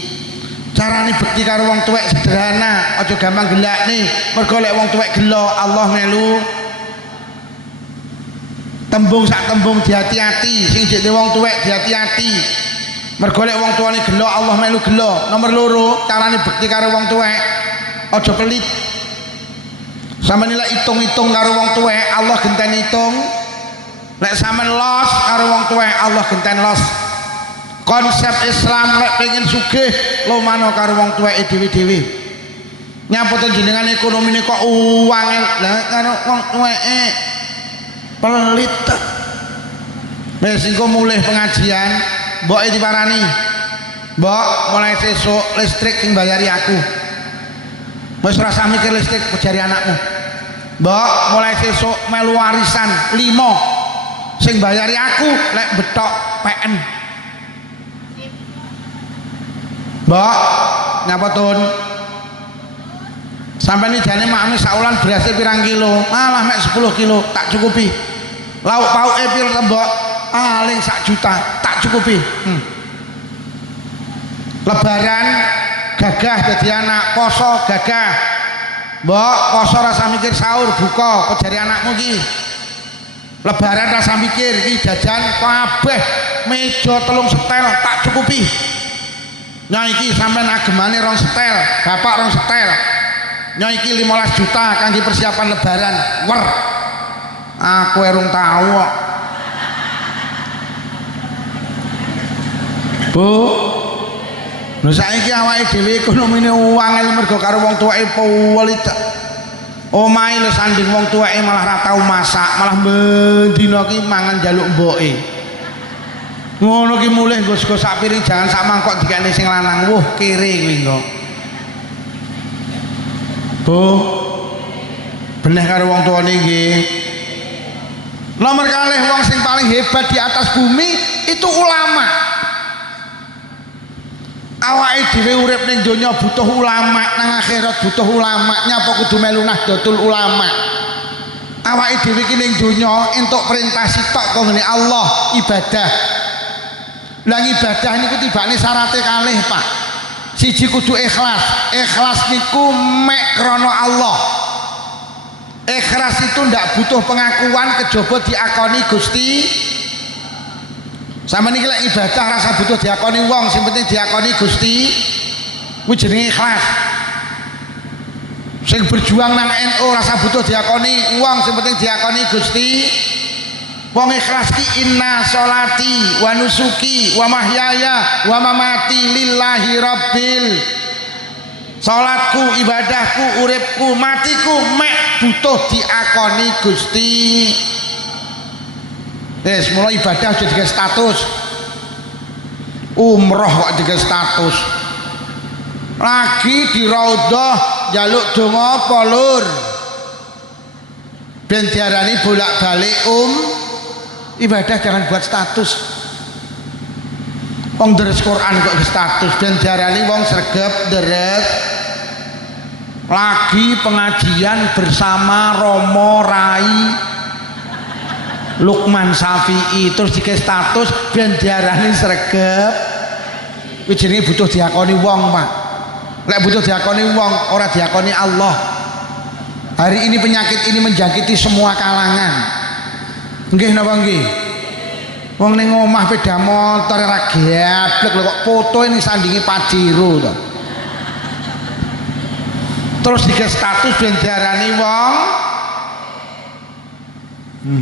Carane bekti karo wong tuwek sederhana, aja gampang gelakne. Mergo lek wong tuwek gelo, Allah melu. Tembung sak tembung dihati-hati, sing jek wong tuwek dihati-hati. Mergo lek wong tuane gelo, Allah melu gelo. Nomor loro, carane bekti karo wong tuwek aja pelit. Sampeyan lek hitung-hitung karo wong tuwek Allah genteni hitung. Lek sampeyan los karo wong tuwek Allah genteni los. Konsep Islam lek pengen sugih lumano karo wong tuweke dhewe-dhewe. Nyaputen jenengan ekonomine kok uang lah karo wong tuweke pelit. Wis engko mulih pengajian, mboke diparani. Mbok mulai sesuk listrik sing bayari aku. Wis ora usah mikir listrik bejari anakmu. Mbok mulai sesuk melu warisan 5 sing bayari aku lek betok PN. Mbok nyapa tun? Sampai ini jane makmi saulan berasnya pirang kilo, malah mek 10 kilo tak cukupi. Lauk pauke pil tembok, paling 1 juta tak cukupi. Lebaran gagah jadi anak, poso gagah. Mbok poso rasa mikir sahur buka, kejari anakmu ki. Lebaran rasa mikir ki jajan kabeh meja 3 setel tak cukupi. Nyai iki sampean agemane 2 setel, bapak 2 setel. Nyai iki 15 juta kangge persiapan lebaran. Wer. Aku erung tahu kok. Bu. Lho saiki awake dhewe ekonomine uang mergo karo wong tuweke pelit. Omahe lho sanding wong tuweke malah ra tau masak, malah bendina ki mangan njaluk mboke. Ngono ki mulih nggo sak piring jangan sak mangkok dikene sing lanang. Wuh, kere kuwi kok. Bu. Bener karo wong tuwane nggih. Nomor kalih wong sing paling hebat di atas bumi itu ulama. Awake dhewe urip ning donya butuh ulama, nang akhirat butuh ulama. Nyapa kudu melu Nahdlatul Ulama. Awake dhewe iki ning donya entuk perintah sitok kok ngene Allah ibadah. Lah ibadah niku tibane syaraté kalih, Pak. Siji kudu ikhlas. Ikhlas niku mek krana Allah. Ikhlas itu ndak butuh pengakuan kejaba diakoni Gusti. Sama niki lek ibadah rasa butuh diakoni wong, sing penting diakoni Gusti. Kuwi jenenge ikhlas. Sing berjuang nang NU rasa butuh diakoni wong, sing penting diakoni Gusti. Wong ikhlas ki inna sholati wa nusuki wa mahyaya wa mamati lillahi rabbil. Salatku, ibadahku, uripku, matiku mek butuh diakoni Gusti. Wis mulai ibadah aja digawe status. Umroh kok digawe status. Lagi di raudhah njaluk donga apa lur? Ben diarani bolak-balik ibadah jangan buat status. Wong deres Quran kok status ben diarani wong sregep deres. Lagi pengajian bersama Romo Rai Lukman Syafi'i terus dikasih status ben diarani sregep. Kuwi jenenge butuh diakoni wong, Pak. Lek butuh diakoni wong, ora diakoni Allah. Hari ini penyakit ini menjangkiti semua kalangan. Nggih napa nggih? Wong ning omah sepeda motor ora geblek lho kok foto ini sandingi Pajero to. Terus dikasih status ben diarani wong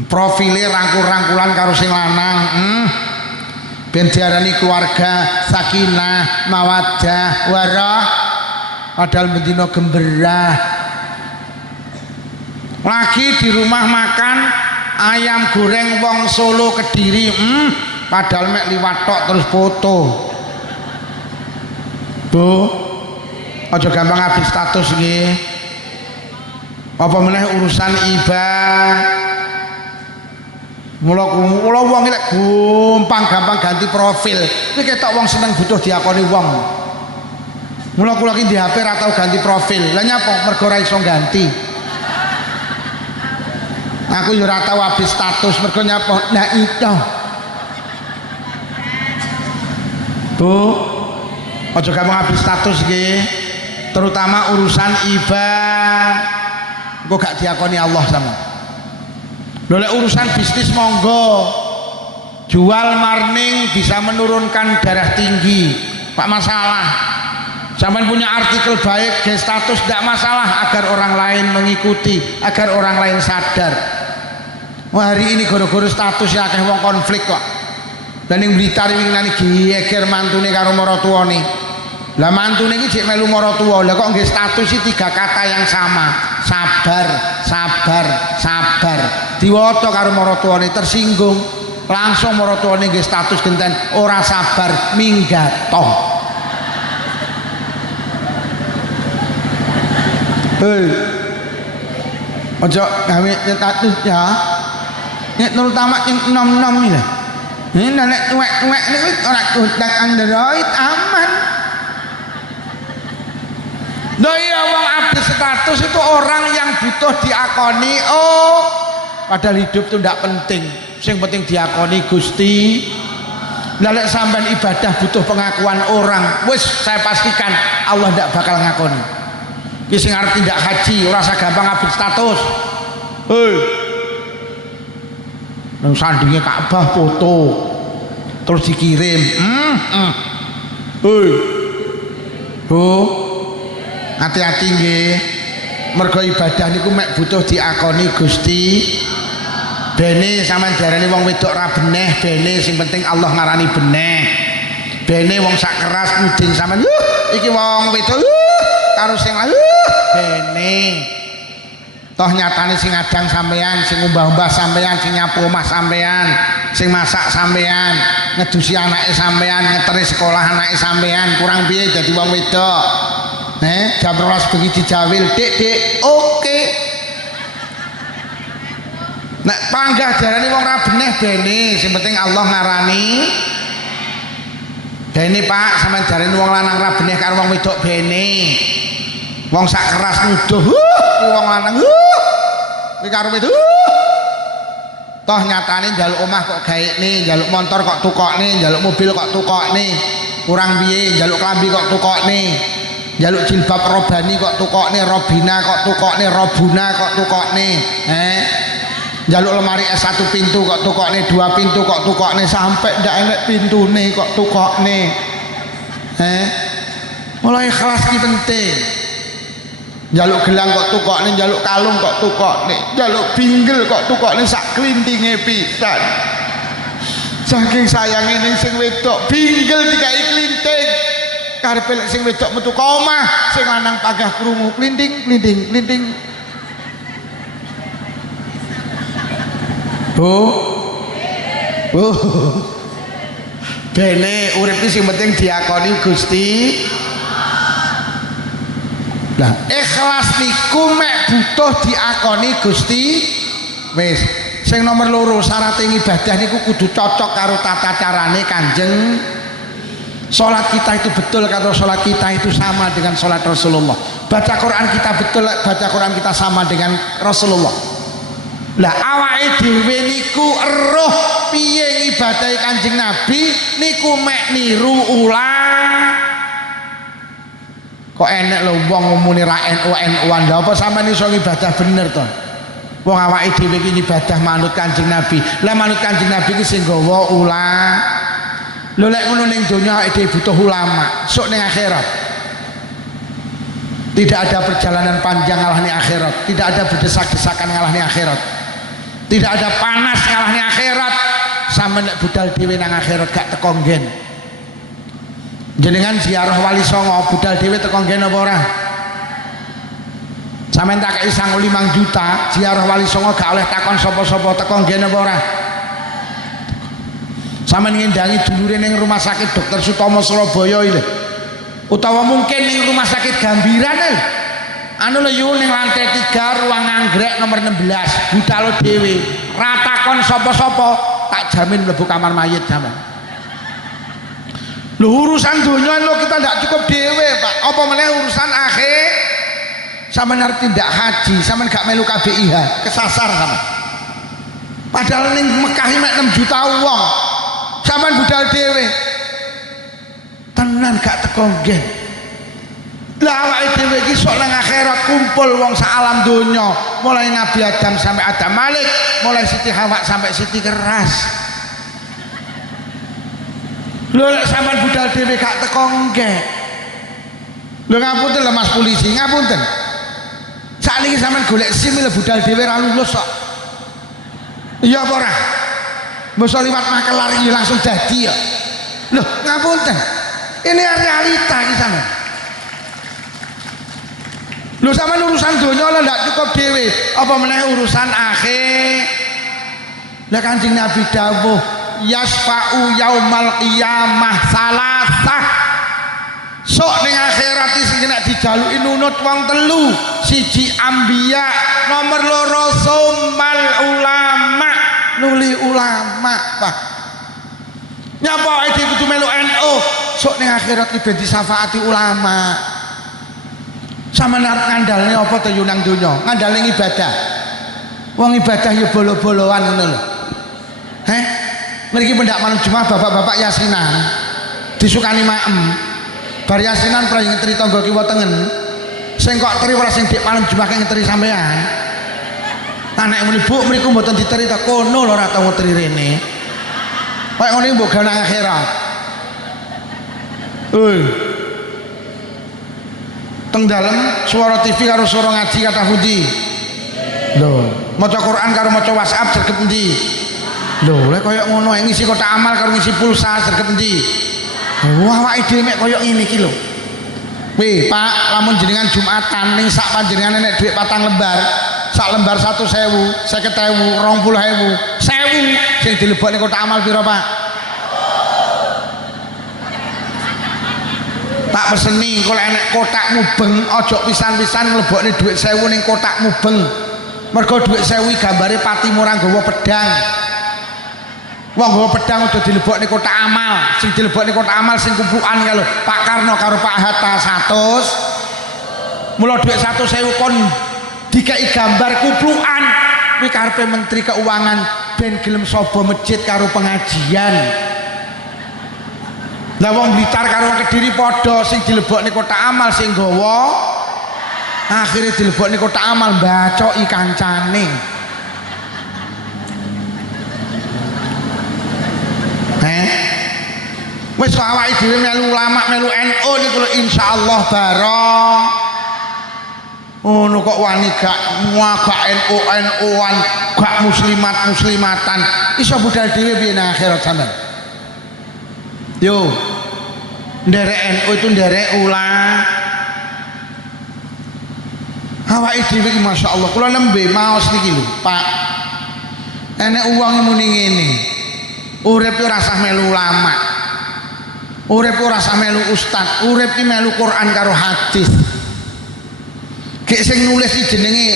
profile rangkul-rangkulan karo sing lanang. Ben diarani keluarga sakinah mawaddah warah padahal bendina gemberah. Lagi di rumah makan ayam goreng wong Solo Kediri, padahal mek liwat tok terus foto. Bu, aja gampang habis status nggih. Apa meneh urusan mula wong lek gampang ganti profil. Iki ketok wong seneng butuh diakoni wong. Mula kula iki di HP ra tau ganti profil. Lah nyapa mergo ora iso ganti. Aku yo ora tau habis status mergo nyapa nah itu. Bu, aja gampang habis status nggih. Terutama urusan kok gak diakoni Allah sama. Lho lek urusan bisnis monggo. Jual marning bisa menurunkan darah tinggi. Pak masalah. Sampean punya artikel baik, ge status tidak masalah agar orang lain mengikuti, agar orang lain sadar. Wah, hari ini gara-gara status ya akeh wong konflik kok. Dan yang berita winginane geger mantune karo maratuwane. Lah mantune iki jek melu maratuwa, lah kok nggih status iki 3 kata yang sama. Sabar, sabar, sabar. Diwaca karo maratuwane tersinggung. Langsung maratuwane nggih status genten ora sabar minggat toh. Hei, ojo gawe status ya. Nek terutama yang nom-nom ini lah. Ini nek tuwek-tuwek ini ora kontak Android aman. Iya wong update status itu orang yang butuh diakoni. Oh, padahal hidup itu tidak penting. Yang penting diakoni Gusti. Lek sampean ibadah butuh pengakuan orang, wis saya pastikan Allah tidak bakal ngakoni. Ki sing arep tindak haji ora usah gampang update status. Hei. Nang sandinge Ka'bah foto. Terus dikirim. Hei. Bu. Hati-hati nggih. Mergo ibadah niku mek butuh diakoni Gusti. Bene sampean diarani wong wedok ra beneh, bene sing penting Allah ngarani beneh. Bene wong sak keras muding sampean, iki wong wedok karo sing bene. Toh nyatane sing adang sampean, sing umbah-umbah sampean, sing nyapu omah sampean, sing masak sampean, ngedusi anake sampean, ngeteri sekolah anake sampean, kurang piye dadi wong wedok. Jam 12 bengi dijawil, Dik, oke. Nek panggah darani wong ra beneh bene, sing penting Allah ngarani. Bene Pak, sampean darani wong lanang ra beneh karo wong wedok bene. Wong sak keras nuduh, wong lanang kuwi karo wedok. Toh nyatane njaluk omah kok gaekne, njaluk motor kok tukokne, njaluk mobil kok tukokne. Kurang piye njaluk klambi kok tukokne. Njaluk jilbab robani kok tukokne, robina kok tukokne, robuna kok tukokne. Njaluk lemari S1 pintu kok tukokne, 2 pintu kok tukokne, sampai ndak enek pintune kok tukokne. Mulai ikhlas ki penting. Njaluk gelang kok tukokne, njaluk kalung kok tukokne, njaluk binggel kok tukokne sak klintinge pisan. Saking sayange ning sing wedok, binggel dikai klinting. Karepe lek sing wedok metu ka omah, sing lanang panggah krungu klinting klinting klinting. Bu. Bene urip iki sing penting diakoni Gusti. Lah ikhlas niku mek butuh diakoni Gusti. Wis, sing nomor 2 syarat ibadah niku kudu cocok karo tata carane Kanjeng. Salat kita itu betul karo salat kita itu sama dengan salat Rasulullah. Baca Quran kita betul, baca Quran kita sama dengan Rasulullah. Lah awake dhewe niku eruh piye ibadahe Kanjeng Nabi niku mek niru ulang. Kok enek lho wong muni ra NU-an. Lha apa sampean iso ibadah bener to? Wong awake dhewe iki ibadah manut Kanjeng Nabi. Lah manut Kanjeng Nabi iki sing gawa ulang. Lho lek ngono ning donya awake dhewe butuh ulama, sok ning akhirat. Tidak ada perjalanan panjang ngalahni akhirat, tidak ada berdesak-desakan ngalahni akhirat. Tidak ada panas ngalahni akhirat. Sampe nek budal dhewe nang akhirat gak teko nggen. Jenengan ziarah Wali Songo budal dhewe teko nggen apa ora? Sampeyan tak kei sangu 5 juta, ziarah Wali Songo gak oleh takon sapa-sapa teko nggen apa ora? Sampeyan ngendangi dulure ning rumah sakit Dr. Sutomo Surabaya iki. Utawa mungkin ning rumah sakit Gambiran anu lho yo ning lantai 3 ruang anggrek nomor 16 budal dhewe ra takon sapa-sapa tak jamin mlebu kamar mayit sampean. Lho urusan donya lho kita ndak cukup dhewe Pak, apa meneh urusan akhir. Sampeyan arep tindak haji, sampeyan gak melu KBIH, kesasar sampeyan. Padahal ning Mekah mek 6 juta wong. Sampeyan budal dhewe. Tenan gak teko nggih. Lah awake dhewe iki sok nang akhirat kumpul wong sak alam donya, mulai Nabi Adam sampai Adam Malik, mulai Siti Hawa sampai Siti Keras. Lho lek sampean budal dhewe gak teko nggih. Lho ngapunten lho Mas polisi, ngapunten. Sakniki sampean golek SIM lho budal dhewe ra lulus kok. Iya apa ora? Mosok liwat makelar iki langsung dadi ya. Lho ngapunten. Ini realita iki sampean. Lho sampean urusan donya lho ndak cukup dhewe, apa meneh urusan akhir. Lah Kanjeng Nabi dawuh yasfa'u yaumal qiyamah salasah. Sok ning akhirat iki sing nek dijaluki nunut wong telu, siji ambiya, nomor loro sumal ulama, nuli ulama, Pak. Nyapa iki kudu melu NU, sok ning akhirat iki ben disafaati ulama. Sampeyan arep ngandalne apa to yo nang donya? Ngandalne ibadah. Wong ibadah ya bolo-boloan ngono lho. Heh, mriki pendak malam Jumat bapak-bapak yasinan disukani maem. Bar yasinan pra ngetri tangga kiwa tengen. Sing kok teri ora sing dik malam Jumat ngetri sampean. Anak muni Bu mriku mboten diteri ta kono lho ora tau ngetri rene. Kaya ngene mbok gawe nang akhirat. Teng dalem suara TV karo suara ngaji kata pundi? Lho, maca Quran karo maca WhatsApp sregep endi? Lho, lek koyo ngono ngisi kotak amal karo ngisi pulsa sregep endi? Wah, awake dhewe mek koyo ngene iki lho. Wih, Pak, lamun jenengan Jumatan ning sak panjenengan nek dhuwit 4 lembar, sak lembar 1.000, 50.000, 20.000, 1.000 sing dilebokne kotak amal pira, Pak? Tak peseni kalau enek kotak mubeng ojo pisan-pisan nglebokne dhuwit 1.000 ning kotak mubeng. Mergo dhuwit 1.000 gambare pati murang nggawa pedang. Wong nggawa pedang aja dilebokne kotak amal. Sing dilebokne kotak amal sing kumplukan karo Pak Karno karo Pak Hatta 100. Mula dhuwit 100.000 kon dikei gambar kumplukan kuwi karepe Menteri Keuangan ben gelem saba masjid karo pengajian. Lah wong Blitar karo wong Kediri padha sing dilebokne kotak amal sing nggawa akhire dilebokne kotak amal mbacoki kancane. Wis awake dhewe melu ulama melu NU niku lho insyaallah bareng. Ngono kok wani gak NU-an, gak muslimat-muslimatan. Iso budal dhewe piye nang akhirat sampean? Yo, nderek NU itu nderek ulah. Awake dhewe iki masyaallah kula nembe maos niki lho, Pak. Enek uang muni ngene. Urip ora usah melu ulama. Urip ora usah melu ustaz, urip iki melu Quran karo hadis. Gek sing nulis iki jenenge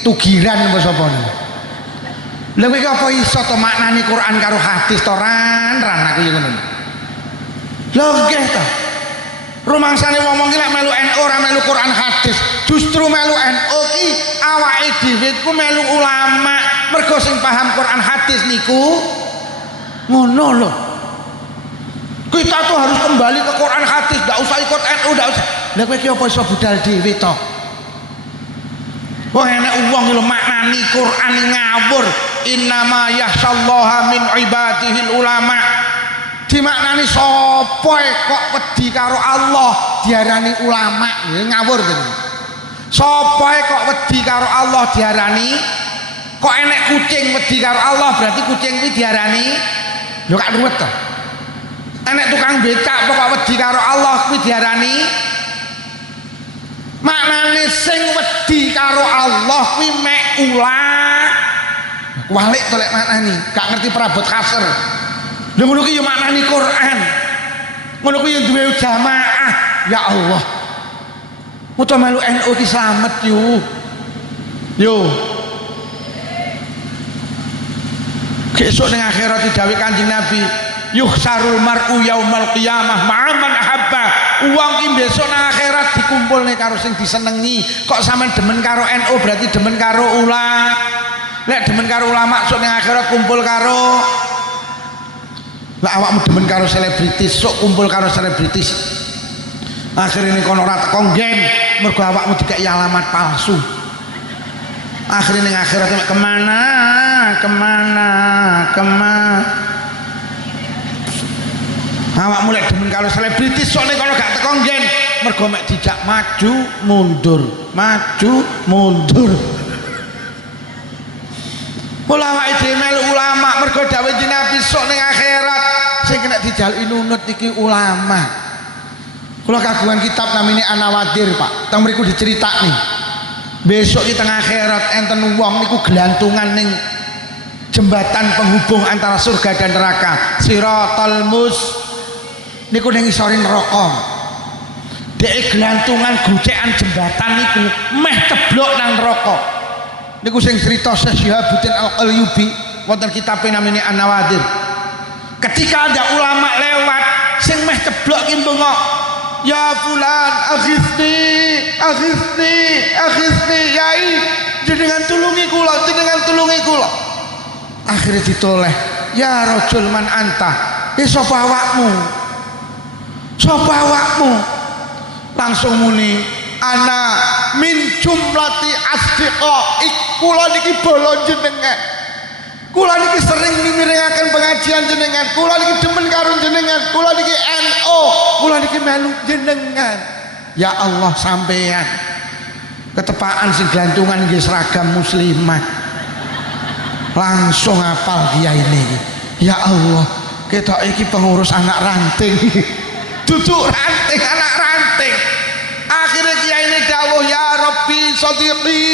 Tugiran apa sapa niku. Lha kowe apa iso to maknani Quran karo hadis to ran aku yo ngono. Lho nggih to. Rumangsane wong iki lek melu NU ora melu Quran hadis, justru melu NU ki awake dhewe ku melu ulama. Mergo sing paham Quran hadis niku ngono lho. Kita tuh harus kembali ke Quran hadis, enggak usah ikut NU, enggak usah. Lah kowe iki apa iso budal dhewe to? Wah enek wong lho maknani Quran ngawur. Innama yahsallaha min ibadihil ulama. Dimaknani sapa kok wedi karo Allah diarani ulama, ngawur gitu. Sapa kok wedi karo Allah diarani kok enek kucing wedi karo Allah berarti kucing kuwi diarani lho gak ruwet to. Enek tukang becak kok wedi karo Allah kuwi diarani maknane sing wedi karo Allah kuwi mek ulah. Walik to lek maknani, gak ngerti perabot kasar. Lha ngono ki yo maknani Quran. Ngono kuwi yo duwe jamaah. Ya Allah. Muto melu NU ki slamet yo. Yo. Besok ning akhirat didhawuhi Kanjeng Nabi, yuhsarul mar'u yaumal qiyamah ma'aman ahabba. Wong ki besok nang akhirat dikumpulne karo sing disenengi. Kok sampean demen karo NU berarti demen karo ulama. Lek demen karo ulama sok ning akhirat kumpul karo lah awakmu demen karo selebritis sok kumpul karo selebritis. Akhirnya kono ora teko nggen mergo awakmu dikek alamat palsu. Akhirnya ning akhirat kemana awakmu lek demen karo selebritis sok ning kono gak teko nggen mergo mek dijak maju mundur maju mundur. Ulama iki melu ulama mergo dawuh Nabi sok ning akhirat sing kena dijaluki nunut iki ulama. Kula kagungan kitab namine An-Nawadir, Pak. Teng mriku diceritakni. Besok di tengah akhirat enten wong niku gelantungan ning jembatan penghubung antara surga dan neraka. Siratal niku ning isore neraka. Dhek gelantungan gucekan jembatan niku meh ceblok nang neraka. Niku sing cerita Syekh Syihabuddin Al-Qalyubi wonten kitab namine An-Nawadir. Ketika ada ulama lewat sing meh ceblok ki bengok, ya fulan aghithni yai, jenengan tulungi kula. Akhirnya ditoleh, ya rajul man anta, sapa awakmu? Langsung muni, ana min jumlati asdiqa, kula niki bola jenengan, kula niki sering mirengaken pengajian jenengan, kula niki demen karo jenengan, kula niki NU, kula niki melu jenengan. Ya Allah, sampean ketepaan sing glantungan nggih seragam muslimat. Langsung hafal kiai ini. Ya Allah, ketok iki pengurus anak ranting. Duduk ranting, anak ranting. Akhirnya kiai ini dawuh, ya Rabbi sadiqi.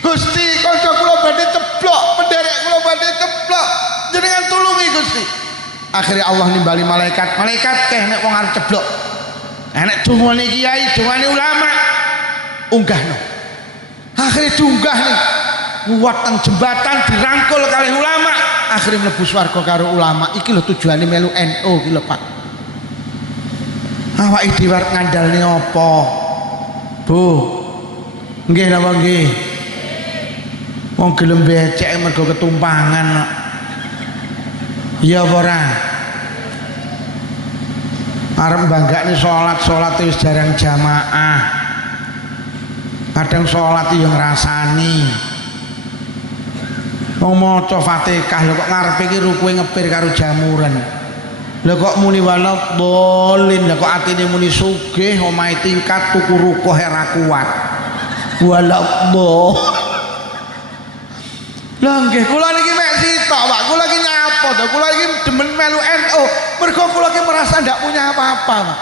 Gusti, kanca kula badhe ceblok, penderek kula badhe ceblok. Jenengan tulungi Gusti. Akhirnya Allah nimbali malaikat teh nek wong arep ceblok. Nek dungane kiai, dungane ulama, unggahno. Akhirnya diunggah nih, kuat teng jembatan dirangkul kali ulama. Akhirnya mlebu swarga karo ulama. Iki lho tujuane melu NU iki lho Pak. Awake dhewe arep ngandalne apa? Bu. Nggih napa nggih? Wong gelem becek mergo ketumpangan kok. Iya apa ora? Arep banggakne salat wis jarang jamaah. Kadang sholat yang ngrasani. Wong maca Fatihah lho kok ngarepe iki rukuke ngepir karo jamuran. Lha kok muni walad dolin, lha kok atine muni sugih, omahe tingkat tuku rukuh ora kuat. Walad do. Lah nggih kula niki mek sitok, Pak. Kula iki nyapa to? Kula iki demen melu NU. Mergo kula iki merasa ndak punya apa-apa, Pak.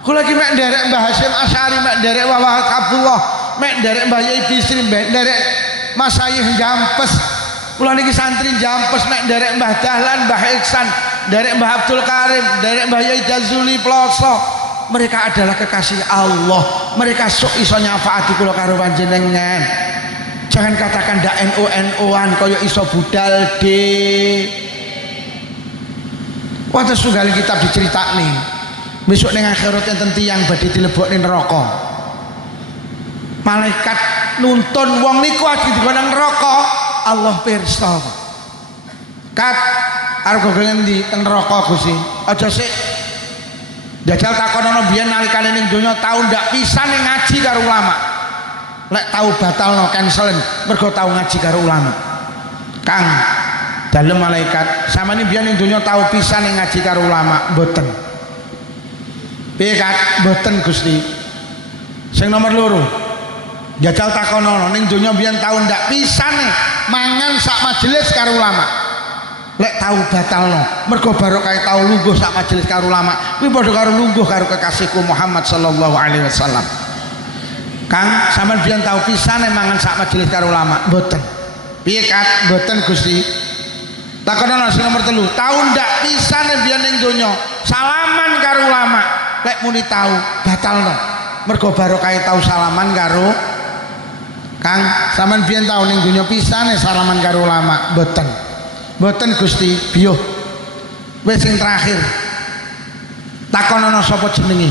Kula iki mek nderek Mbah Hasyim Asy'ari, mek nderek Wahab Abdullah, mek nderek Mbah Yai Bisri, mek nderek Mas Sayih Jampes. Kula niki santri Jampes, mek nderek Mbah Dahlan, Mbah Iksan, nderek Mbah Abdul Karim, nderek Mbah Yai Jazuli Ploso. Mereka adalah kekasih Allah. Mereka sok iso nyafaati kula karo panjenengan. Jangan katakan ndak NU-NU-an kaya iso budal de. Wonten setunggal kitab diceritakne. Besok ning akhirat enten tiyang badhe dilebokne neraka. Malaikat nuntun wong niku aja digone neraka, Allah pirsa. Kat arep go ngendi teng neraka Gusti? Aja sik. Jajal takonono biyen nalikane ning donya tau ndak pisan ning ngaji karo ulama. Lek tau batalno cancelen mergo tau ngaji karo ulama. Kang, dalem malaikat, sampeyan biyen ning donya tau pisan ning ngaji karo ulama? Mboten. Piye Kak? Mboten Gusti. Sing nomor loro, jajal takonono ning donya biyen tau ndak pisane mangan sak majelis karo ulama. Lek tau batalno mergo barokah tau lungguh sak majelis karo ulama, kuwi padha karo lungguh karo kekasihku Muhammad sallallahu alaihi wasallam. Kang, sampean biyen tau pisane mangan sak majelis karo ulama? Mboten. Piye Kak? Mboten Gusti. Takonono sing nomor 3, tau ndak pisane biyen ning donya salaman karo ulama? Lek muni tahu batalno mergo barokah tahu salaman karo Kang, sampean biyen tahu ning donya pisane salaman karo ulama? Mboten Gusti. Biyo wis sing terakhir takonono sapa jenenge?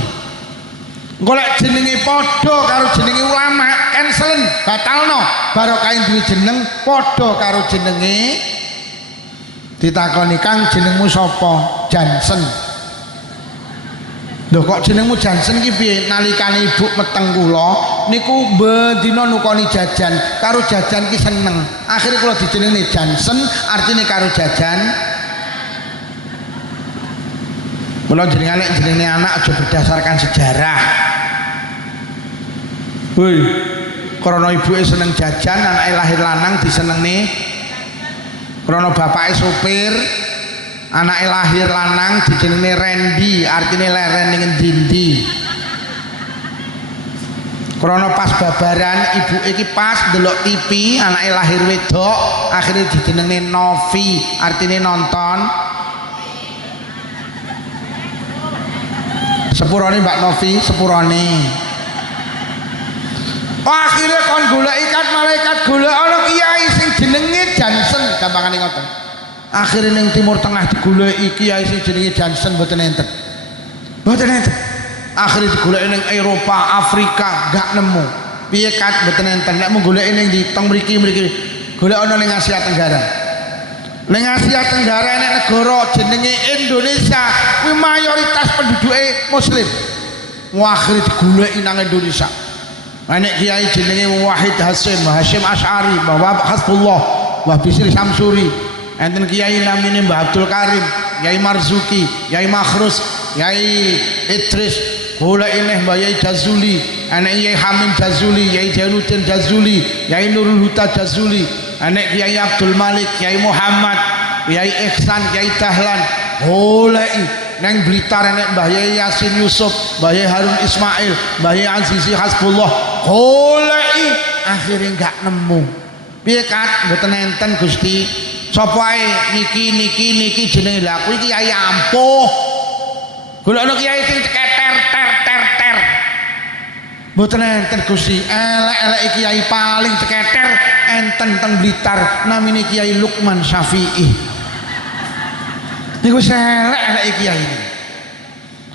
Golek jenenge padha karo jenenge ulama cancelen batalno barokah duwe jeneng padha karo jenenge. Ditakoni, Kang jenengmu sapa? Jansen. Lho kok jenengmu Jansen ki piye? Nalikane ibu meteng kula niku bendina nukoni jajan, karo jajan ki seneng. Akhire kula dijenengne Jansen, artine karo jajan. Mula jenenge anak aja berdasarkan sejarah. Woi, karena ibuke seneng jajan, anake lahir lanang disenengi. Karena bapake sopir, anake lahir lanang dijenengi Randy, artine leren ning endi-endi. Karena pas babaran ibuke iki pas ndelok TV, anake lahir wedok, akhirnya dijenengi Novi, artine nonton. Sepurane Mbak Novi, sepurane. Oh, akhirnya kon golek ikat malaikat golek ana kiai sing jenenge Johnson, gampangane ngoten. Akhirnya ning Timur Tengah digoleki kiai sing jenenge Johnson mboten enten. Mboten enten. Akhirnya digoleki ning Eropa, Afrika, gak nemu. Piye kat mboten enten. Nek mung goleki ning di teng mriki golek ana ning Asia Tenggara. Ning Asia Tenggara nek negara jenenge Indonesia kuwi mayoritas penduduke muslim. Akhire digoleki nang Indonesia. Nek kiai jenenge Wahid Hasyim Asy'ari, Mbah Hasbullah, Mbah Bisri Samsuri, enten kiai namine Mbah Abdul Karim, Kiai Marzuki, Kiai Makhrus, Kiai Idris, goleki neh Mbah Yai Jazuli, anak Kiai Hamim Jazuli, Kiai Jainuddin Jazuli, Kiai Nurul Huda Jazuli, anak Kiai Abdul Malik, Kiai Muhammad, Kiai Ihsan, Kiai Dahlan, goleki neng Blitar enek Mbah Yai Yasin Yusuf, Mbah Yai Harun Ismail, Mbah Yai Azizi Hasbullah, goleki akhirnya gak nemu. Piye kat mboten enten Gusti. Sapa ae niki jenenge lha kuwi kiai ampuh. Golekno kiai sing ceketer ter. Mboten enten Gusti. Elek-elek kiai paling ceketer enten teng Blitar namine Kiai Lukman Syafi'i. Niku elek-elek kiai ini.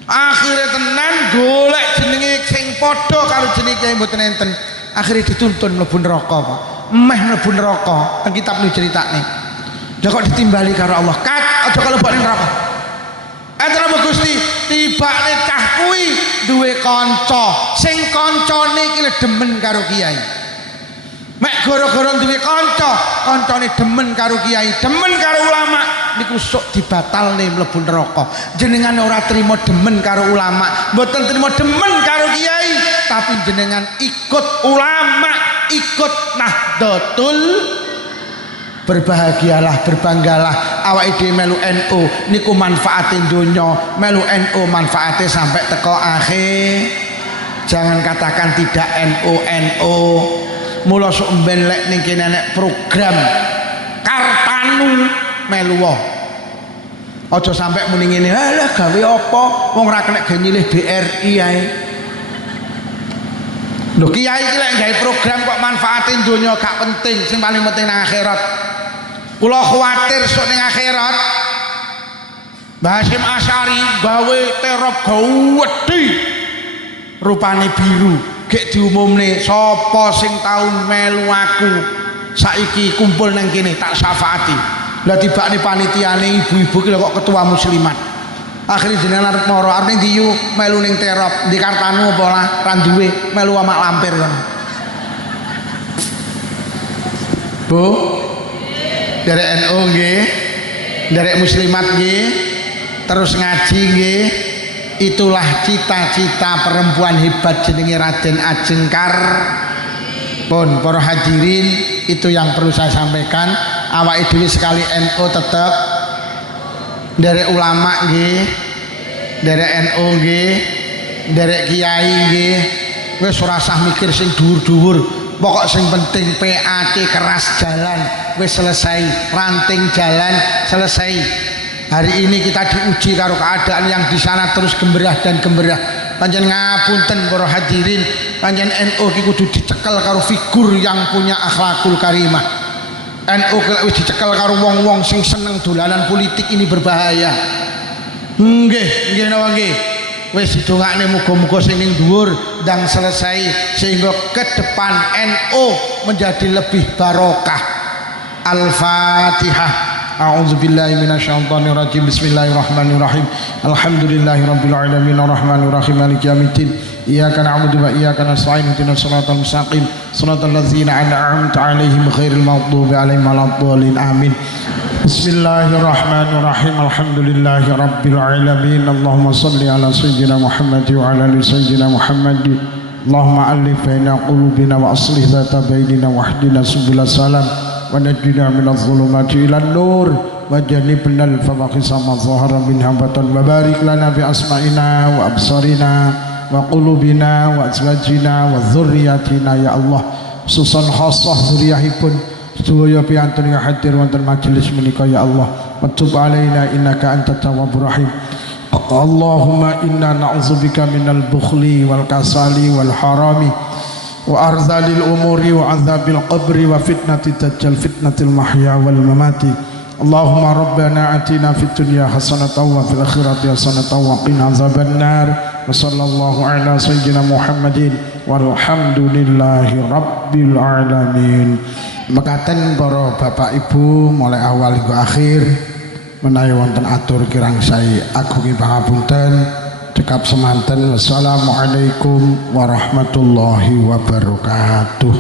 Akhire tenan golek jenenge sing padha karo jenenge kiai mboten enten. Akhire dituntun mlebu neraka, Pak. Meh mlebu neraka. Teng kitab niku critakne. Lah kok ditimbali karo Allah. Kat aja kalau balik neraka. Antara Gusti tibane cah kuwi duwe kanca. Sing kancane iki demen karo kiai. Mek gara-gara duwe kanca, kancane demen karo kiai, demen karo ulama, niku sok dibatalne mlebu neraka. Jenengan ora trimo demen karo ulama, mboten trimo demen karo kiai, tapi jenengan ikut ulama, ikut Nahdlatul. Berbahagialah, berbanggalah awake dhewe melu NU niku manfaate donya, melu NU manfaate sampai teko akhir. Jangan katakan tidak NU. Mula sok mben lek ning kene nek program Kartanu melu wae. Aja sampai muni ngene, alah gawe apa wong ora kena ge nyilih BRI ae. Lho kiai iki lek gawe program kok manfaatin donya gak penting, sing paling penting nang akhirat. Kula khawatir sok ning akhirat Mbah Hasyim Asy'ari gawe terop gawedhi rupane biru, gek diumumne sapa sing taun melu aku saiki kumpul nang kene tak syafaati. Lah tibane panitiane ibu-ibu ki kok ketua muslimat. Akhire jenengan arep mara arep ndi yu melu ning terop di Kartanu apa lah ra duwe melu amak lampir kono. Bu derek NU nggih, derek muslimat nggih, terus ngaji nggih. Itulah cita-cita perempuan hebat jenenge Raden Ajeng Pun para hadirin, itu yang perlu saya sampaikan. Awake dhewe sekali NU tetep, derek ulama nggih, derek NU nggih, derek kiai nggih. Wis ora usah mikir sing dhuwur-dhuwur. Pokok sing penting PAT keras jalan, wis selesai, ranting jalan selesai. Hari ini kita diuji karo keadaan yang di sana terus gemberah dan gemberah. Panjen ngapunten para hadirin, panjen NU iki kudu dicekel karo figur yang punya akhlakul karimah. NU wis dicekel karo wong-wong sing seneng dolanan politik ini berbahaya. Nggih napa nggih. Wis didongakne muga-muga sing ning dhuwur ndang selesai sehingga ke depan NU menjadi lebih barokah. Al-Fatihah. A'udzubillahi minasyaitonir rajim. Bismillahirrahmanirrahim. Alhamdulillahirabbil alamin arrahmanir rahim maliki yaumiddin. Iyyaka na'budu wa iyyaka nasta'in ihdinas siratal mustaqim siratal ladzina an'amta 'alaihim ghairil maghdubi 'alaihim waladdallin. Amin. Bismillahirrahmanirrahim. Alhamdulillahi rabbil alamin. Allahumma salli ala sayyidina Muhammad wa ala ali sayyidina Muhammad. Allahumma alif baina qulubina wa aslih dhata bainina wa hdina subula salam wa najjina minadh dhulumati ilan nur wa janibna al-fawaqisa ma dhahara minha batan wa barik lana bi asma'ina wa absarina wa qulubina wa azwajina wa dhurriyyatina ya Allah. Susan khassah dzurriyyahipun sedaya piantun yang hadir wonten majelis menika ya Allah. Wa tub alaina innaka antat tawwabur rahim. Allahumma inna na'udzubika minal bukhli wal kasali wal harami wa arzalil umuri wa azabil qabri wa fitnati dajjal fitnatil mahya wal mamati. Allahumma rabbana atina fid dunya hasanatan wa fil akhirati hasanatan wa qina azaban nar. Wa sallallahu ala sayyidina Muhammadin walhamdulillahi rabbil alamin. Mekaten para bapak ibu mulai awal hingga akhir menawi wonten atur kirang sae agungi pangapunten cekap semanten. Wassalamualaikum warahmatullahi wabarakatuh.